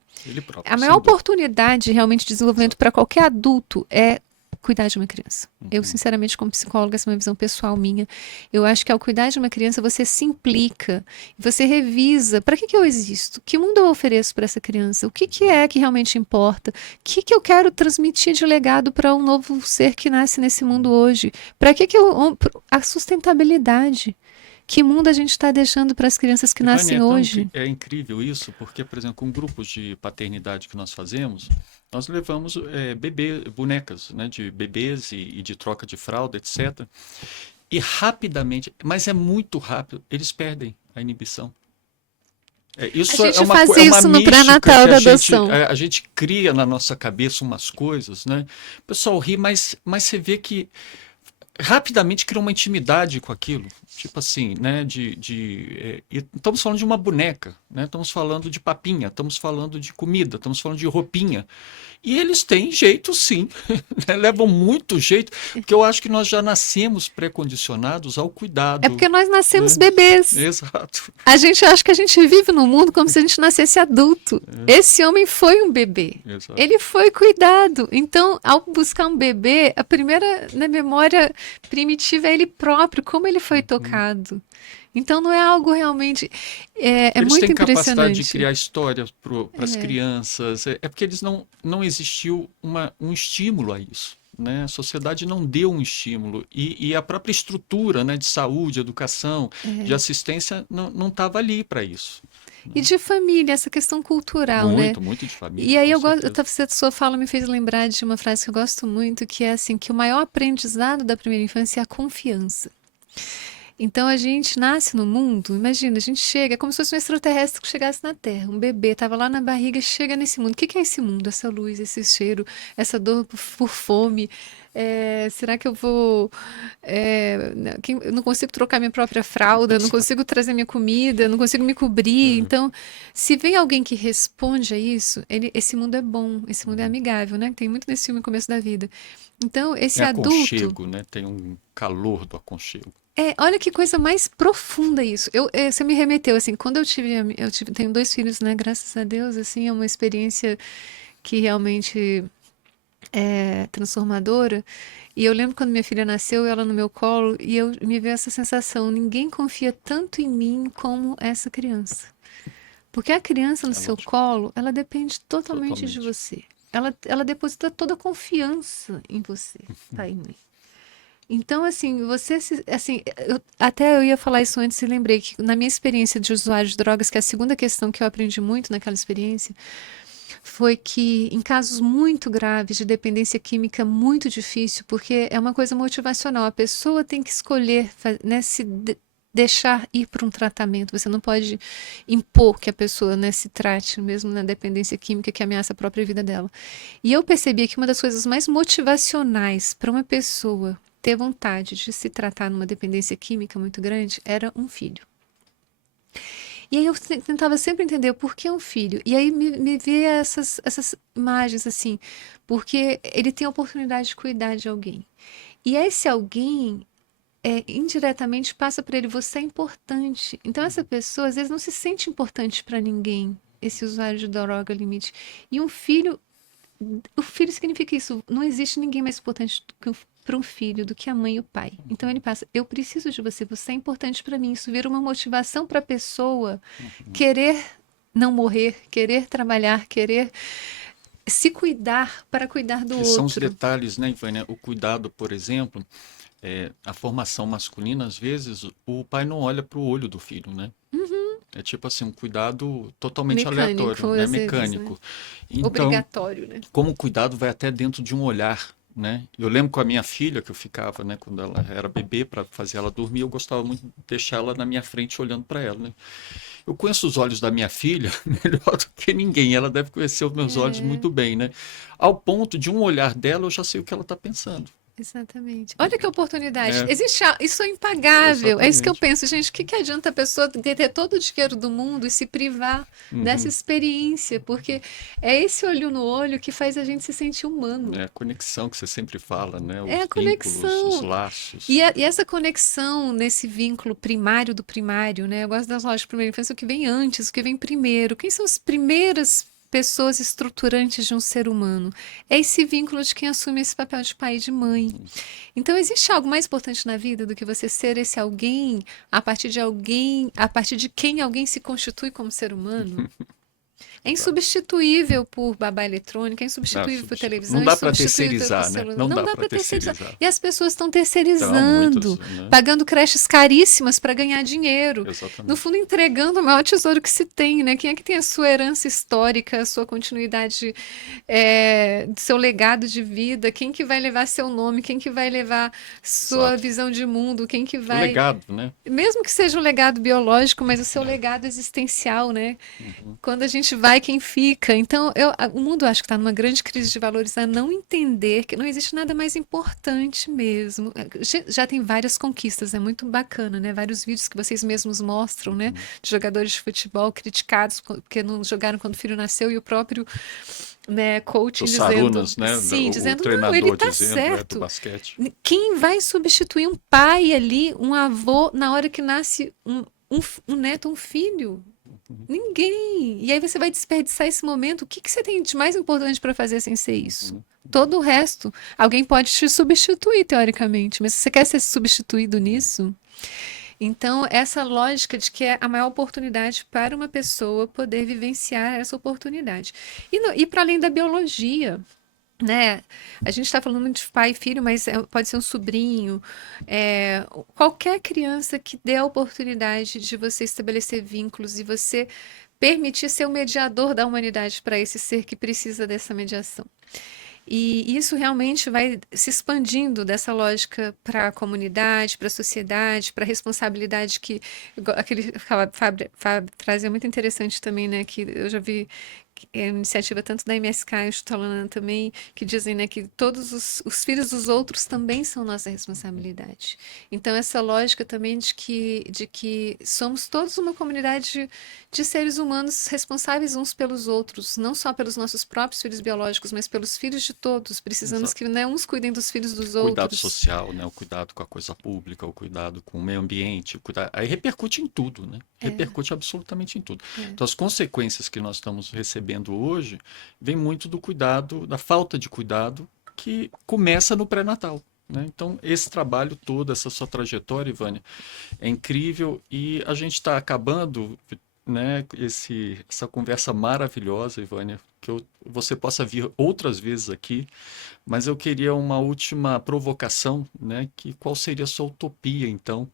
A maior oportunidade realmente de desenvolvimento para qualquer adulto é cuidar de uma criança. Eu, sinceramente, como psicóloga, essa é uma visão pessoal minha, eu acho que ao cuidar de uma criança, você se implica, você revisa, para que eu existo? Que mundo eu ofereço para essa criança? O que é que realmente importa? O que eu quero transmitir de legado para um novo ser que nasce nesse mundo hoje? Para que a sustentabilidade? Que mundo a gente está deixando para as crianças que nascem hoje? É incrível isso, porque, por exemplo, com grupos de paternidade que nós fazemos, nós levamos bonecas, né, de bebês e de troca de fralda, etc. E rapidamente, mas é muito rápido, eles perdem a inibição. Isso a gente faz isso no pré-natal da adoção. A gente cria na nossa cabeça umas coisas, né? O pessoal ri, mas você vê que rapidamente cria uma intimidade com aquilo. Tipo assim, né? E estamos falando de uma boneca, né? Estamos falando de papinha, estamos falando de comida, estamos falando de roupinha. E eles têm jeito, sim, né? Levam muito jeito, porque eu acho que nós já nascemos pré-condicionados ao É cuidado, porque nós nascemos né? bebês. Exato. A gente acha que a gente vive no mundo como se a gente nascesse adulto. Esse homem foi um bebê. Exato. Ele foi cuidado. Então, ao buscar um bebê, a primeira memória primitiva é ele próprio, como ele foi tocado. Então, não é algo realmente. É Eles muito têm capacidade de impressionante. criar histórias para as crianças. É porque eles não existiu um estímulo a isso. Né? A sociedade não deu um estímulo. E a própria estrutura, né, de saúde, educação, de assistência não estava ali para isso. E de família, essa questão cultural, né? Muito, muito de família, E aí com eu gosto, certeza. a sua fala me fez lembrar de uma frase que eu gosto muito, que é assim, que o maior aprendizado da primeira infância é a confiança. Então a gente nasce no mundo, imagina, a gente chega, é como se fosse um extraterrestre que chegasse na Terra, um bebê, estava lá na barriga, chega nesse mundo. O que que é esse mundo? Essa luz, esse cheiro, essa dor por fome. Será que eu vou. Eu não consigo trocar minha própria fralda, não consigo trazer minha comida, não consigo me cobrir. Então, se vem alguém que responde a isso, esse mundo é bom, esse mundo é amigável, né? Tem muito nesse filme Começo da Vida. Então, esse É adulto. aconchego, né? Tem um calor do aconchego. Olha que coisa mais profunda isso. Você me remeteu, assim, quando tenho dois filhos, né, graças a Deus, assim, é uma experiência que realmente é transformadora. E eu lembro quando minha filha nasceu, ela no meu colo, e me veio essa sensação, ninguém confia tanto em mim como essa criança. Porque a criança no É seu lógico, colo, ela depende totalmente de totalmente. você. Ela deposita toda a confiança em você, pai e mãe. Então, assim, assim, até eu ia falar isso antes e lembrei que na minha experiência de usuário de drogas, que é a segunda questão que eu aprendi muito naquela experiência, foi que em casos muito graves de dependência química muito difícil, porque é uma coisa motivacional, a pessoa tem que escolher, né, deixar ir para um tratamento. Você não pode impor que a pessoa, né, se trate mesmo na dependência química que ameaça a própria vida dela. E eu percebi que uma das coisas mais motivacionais para uma pessoa ter vontade de se tratar numa dependência química muito grande era um filho. E aí eu tentava sempre entender por que um filho. E aí me via essas imagens assim, porque ele tem a oportunidade de cuidar de alguém. E esse alguém indiretamente passa para ele, você é importante. Então essa pessoa às vezes não se sente importante para ninguém, esse usuário de droga limite. E o filho significa isso. Não existe ninguém mais importante para um filho do que a mãe e o pai. Então ele passa, eu preciso de você, você é importante para mim. Isso vira uma motivação para a pessoa querer não morrer, querer trabalhar, querer se cuidar para cuidar do Que são os outro. detalhes, né, Ivânia? O cuidado, por exemplo, a formação masculina, às vezes, o pai não olha para o olho do filho, né? É tipo assim, um cuidado totalmente aleatório, Mecânico, né? às vezes, né? Mecânico. Então, Obrigatório, né? como o cuidado vai até dentro de um olhar, né? Eu lembro com a minha filha que eu ficava, né, quando ela era bebê, para fazer ela dormir, eu gostava muito de deixar ela na minha frente olhando para ela, né? Eu conheço os olhos da minha filha melhor do que ninguém. Ela deve conhecer os meus olhos É. muito bem, né? Ao ponto de um olhar dela, eu já sei o que ela está pensando. Exatamente. Olha que oportunidade. É, Isso é impagável. É isso que eu exatamente. penso, gente. O que adianta a pessoa ter todo o dinheiro do mundo e se privar dessa Uhum. experiência? Porque é esse olho no olho que faz a gente se sentir humano. É a conexão que você sempre fala, né? É Os a vínculos, os conexão. laços. E essa conexão nesse vínculo primário do primário, né? Eu gosto das lojas de primeira infância, o que vem antes, o que vem primeiro. Quem são as primeiras pessoas estruturantes de um ser humano? É esse vínculo de quem assume esse papel de pai e de mãe. Então, existe algo mais importante na vida do que você ser esse alguém, a partir de quem alguém se constitui como ser humano? É Claro. insubstituível por babá eletrônica, é Não, insubstituível por televisão, não é dá para insubstituível por terceirizar, né? celular. Não Não dá dá para para terceirizar. terceirizar. E as pessoas estão Então, muitos, terceirizando, né? pagando creches caríssimas para ganhar dinheiro. No Exatamente. fundo, entregando o maior tesouro que se tem, né? Quem é que tem a sua herança histórica, a sua continuidade, seu legado de vida? Quem que vai levar seu nome? Quem que vai levar sua Exato. visão de mundo? Quem que O vai legado, né? mesmo que seja um legado biológico, mas o seu É. legado existencial, né? Uhum. Quando a gente vai vai quem fica. Então, o mundo acho que está numa grande crise de valores a não entender que não existe nada mais importante mesmo. Já tem várias conquistas, é muito bacana, né? Vários vídeos que vocês mesmos mostram, né? De jogadores de futebol criticados porque não jogaram quando o filho nasceu e o próprio, né, coaching Os dizendo, Sarunas, né? sim, O dizendo, não, ele treinador tá dizendo, do certo. basquete. Quem vai substituir um pai ali, um avô, na hora que nasce um neto, um filho? Ninguém. E aí você vai desperdiçar esse momento. O que que você tem de mais importante para fazer sem ser isso? Todo o resto, alguém pode te substituir, teoricamente, mas você quer ser substituído nisso? Então, essa lógica de que é a maior oportunidade para uma pessoa poder vivenciar essa oportunidade. E para além da biologia, né? A gente está falando de pai e filho, mas pode ser um sobrinho, qualquer criança que dê a oportunidade de você estabelecer vínculos e você permitir ser o mediador da humanidade para esse ser que precisa dessa mediação. E isso realmente vai se expandindo dessa lógica para a comunidade, para a sociedade, para a responsabilidade que aquele frase é muito interessante também, né? Que eu já vi iniciativa tanto da MSK e Tutolana também, que dizem, né, que todos os filhos dos outros também são nossa responsabilidade. Então, essa lógica também de que somos todos uma comunidade de seres humanos responsáveis uns pelos outros, não só pelos nossos próprios filhos biológicos, mas pelos filhos de todos. Precisamos Exato. que, né, uns cuidem dos filhos dos Cuidado outros. social, né? O cuidado com a coisa pública, o cuidado com o meio ambiente, aí repercute em tudo, né? Repercute absolutamente em tudo. Então, as consequências que nós estamos recebendo hoje vem muito do cuidado, da falta de cuidado que começa no pré-natal, né? Então, esse trabalho todo, essa sua trajetória, Ivânia, é incrível e a gente está acabando, né, essa conversa maravilhosa, Ivânia, que você possa vir outras vezes aqui, mas eu queria uma última provocação, né, que qual seria a sua utopia, então,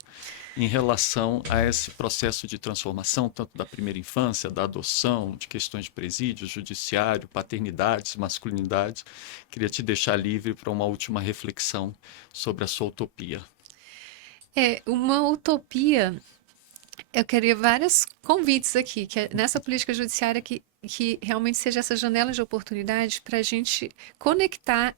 em relação a esse processo de transformação, tanto da primeira infância, da adoção, de questões de presídio, judiciário, paternidades, masculinidades. Queria te deixar livre para uma última reflexão sobre a sua utopia. Uma utopia. Eu queria vários convites aqui, que é nessa política judiciária que realmente seja essa janela de oportunidade para a gente conectar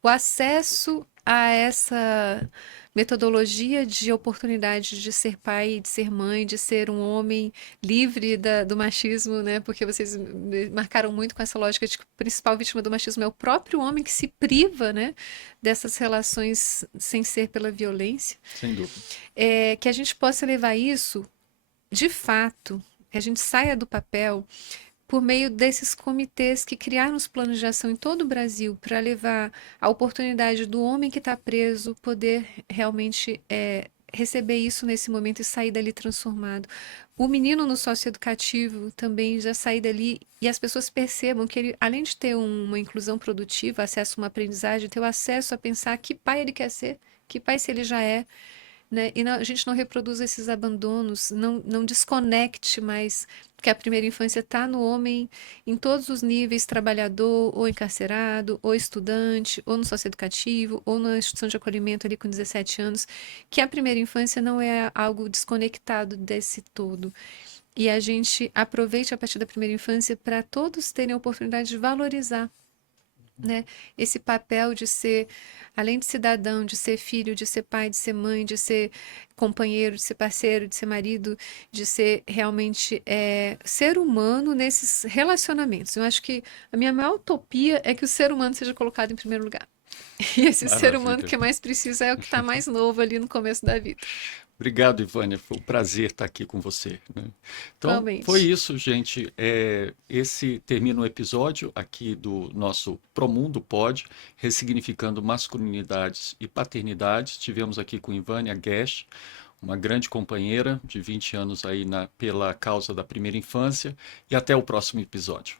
o acesso a essa metodologia de oportunidade de ser pai, de ser mãe, de ser um homem livre do machismo, né? Porque vocês me marcaram muito com essa lógica de que a principal vítima do machismo é o próprio homem que se priva, né, dessas relações sem ser pela violência. Sem dúvida. Que a gente possa levar isso de fato, que a gente saia do papel por meio desses comitês que criaram os planos de ação em todo o Brasil para levar a oportunidade do homem que está preso poder realmente receber isso nesse momento e sair dali transformado. O menino no socioeducativo também já sair dali e as pessoas percebam que ele, além de ter uma inclusão produtiva, acesso a uma aprendizagem, ter o acesso a pensar que pai ele quer ser, que pai se ele já é, né? E a gente não reproduz esses abandonos, não desconecte mais, porque a primeira infância está no homem em todos os níveis, trabalhador, ou encarcerado, ou estudante, ou no socioeducativo, ou na instituição de acolhimento ali com 17 anos, que a primeira infância não é algo desconectado desse todo. E a gente aproveite a partir da primeira infância para todos terem a oportunidade de valorizar, né, esse papel de ser, além de cidadão, de ser filho, de ser pai, de ser mãe, de ser companheiro, de ser parceiro, de ser marido, de ser realmente ser humano nesses relacionamentos. Eu acho que a minha maior utopia é que o ser humano seja colocado em primeiro lugar. E esse ser humano que mais precisa é o que está mais novo ali no começo da vida. Obrigado, Ivânia. Foi um prazer estar aqui com você, né? Então, Igualmente. foi isso, gente. Esse termina o episódio aqui do nosso Promundo Pod, ressignificando masculinidades e paternidades. Tivemos aqui com Ivânia Guest, uma grande companheira de 20 anos aí pela causa da primeira infância. E até o próximo episódio.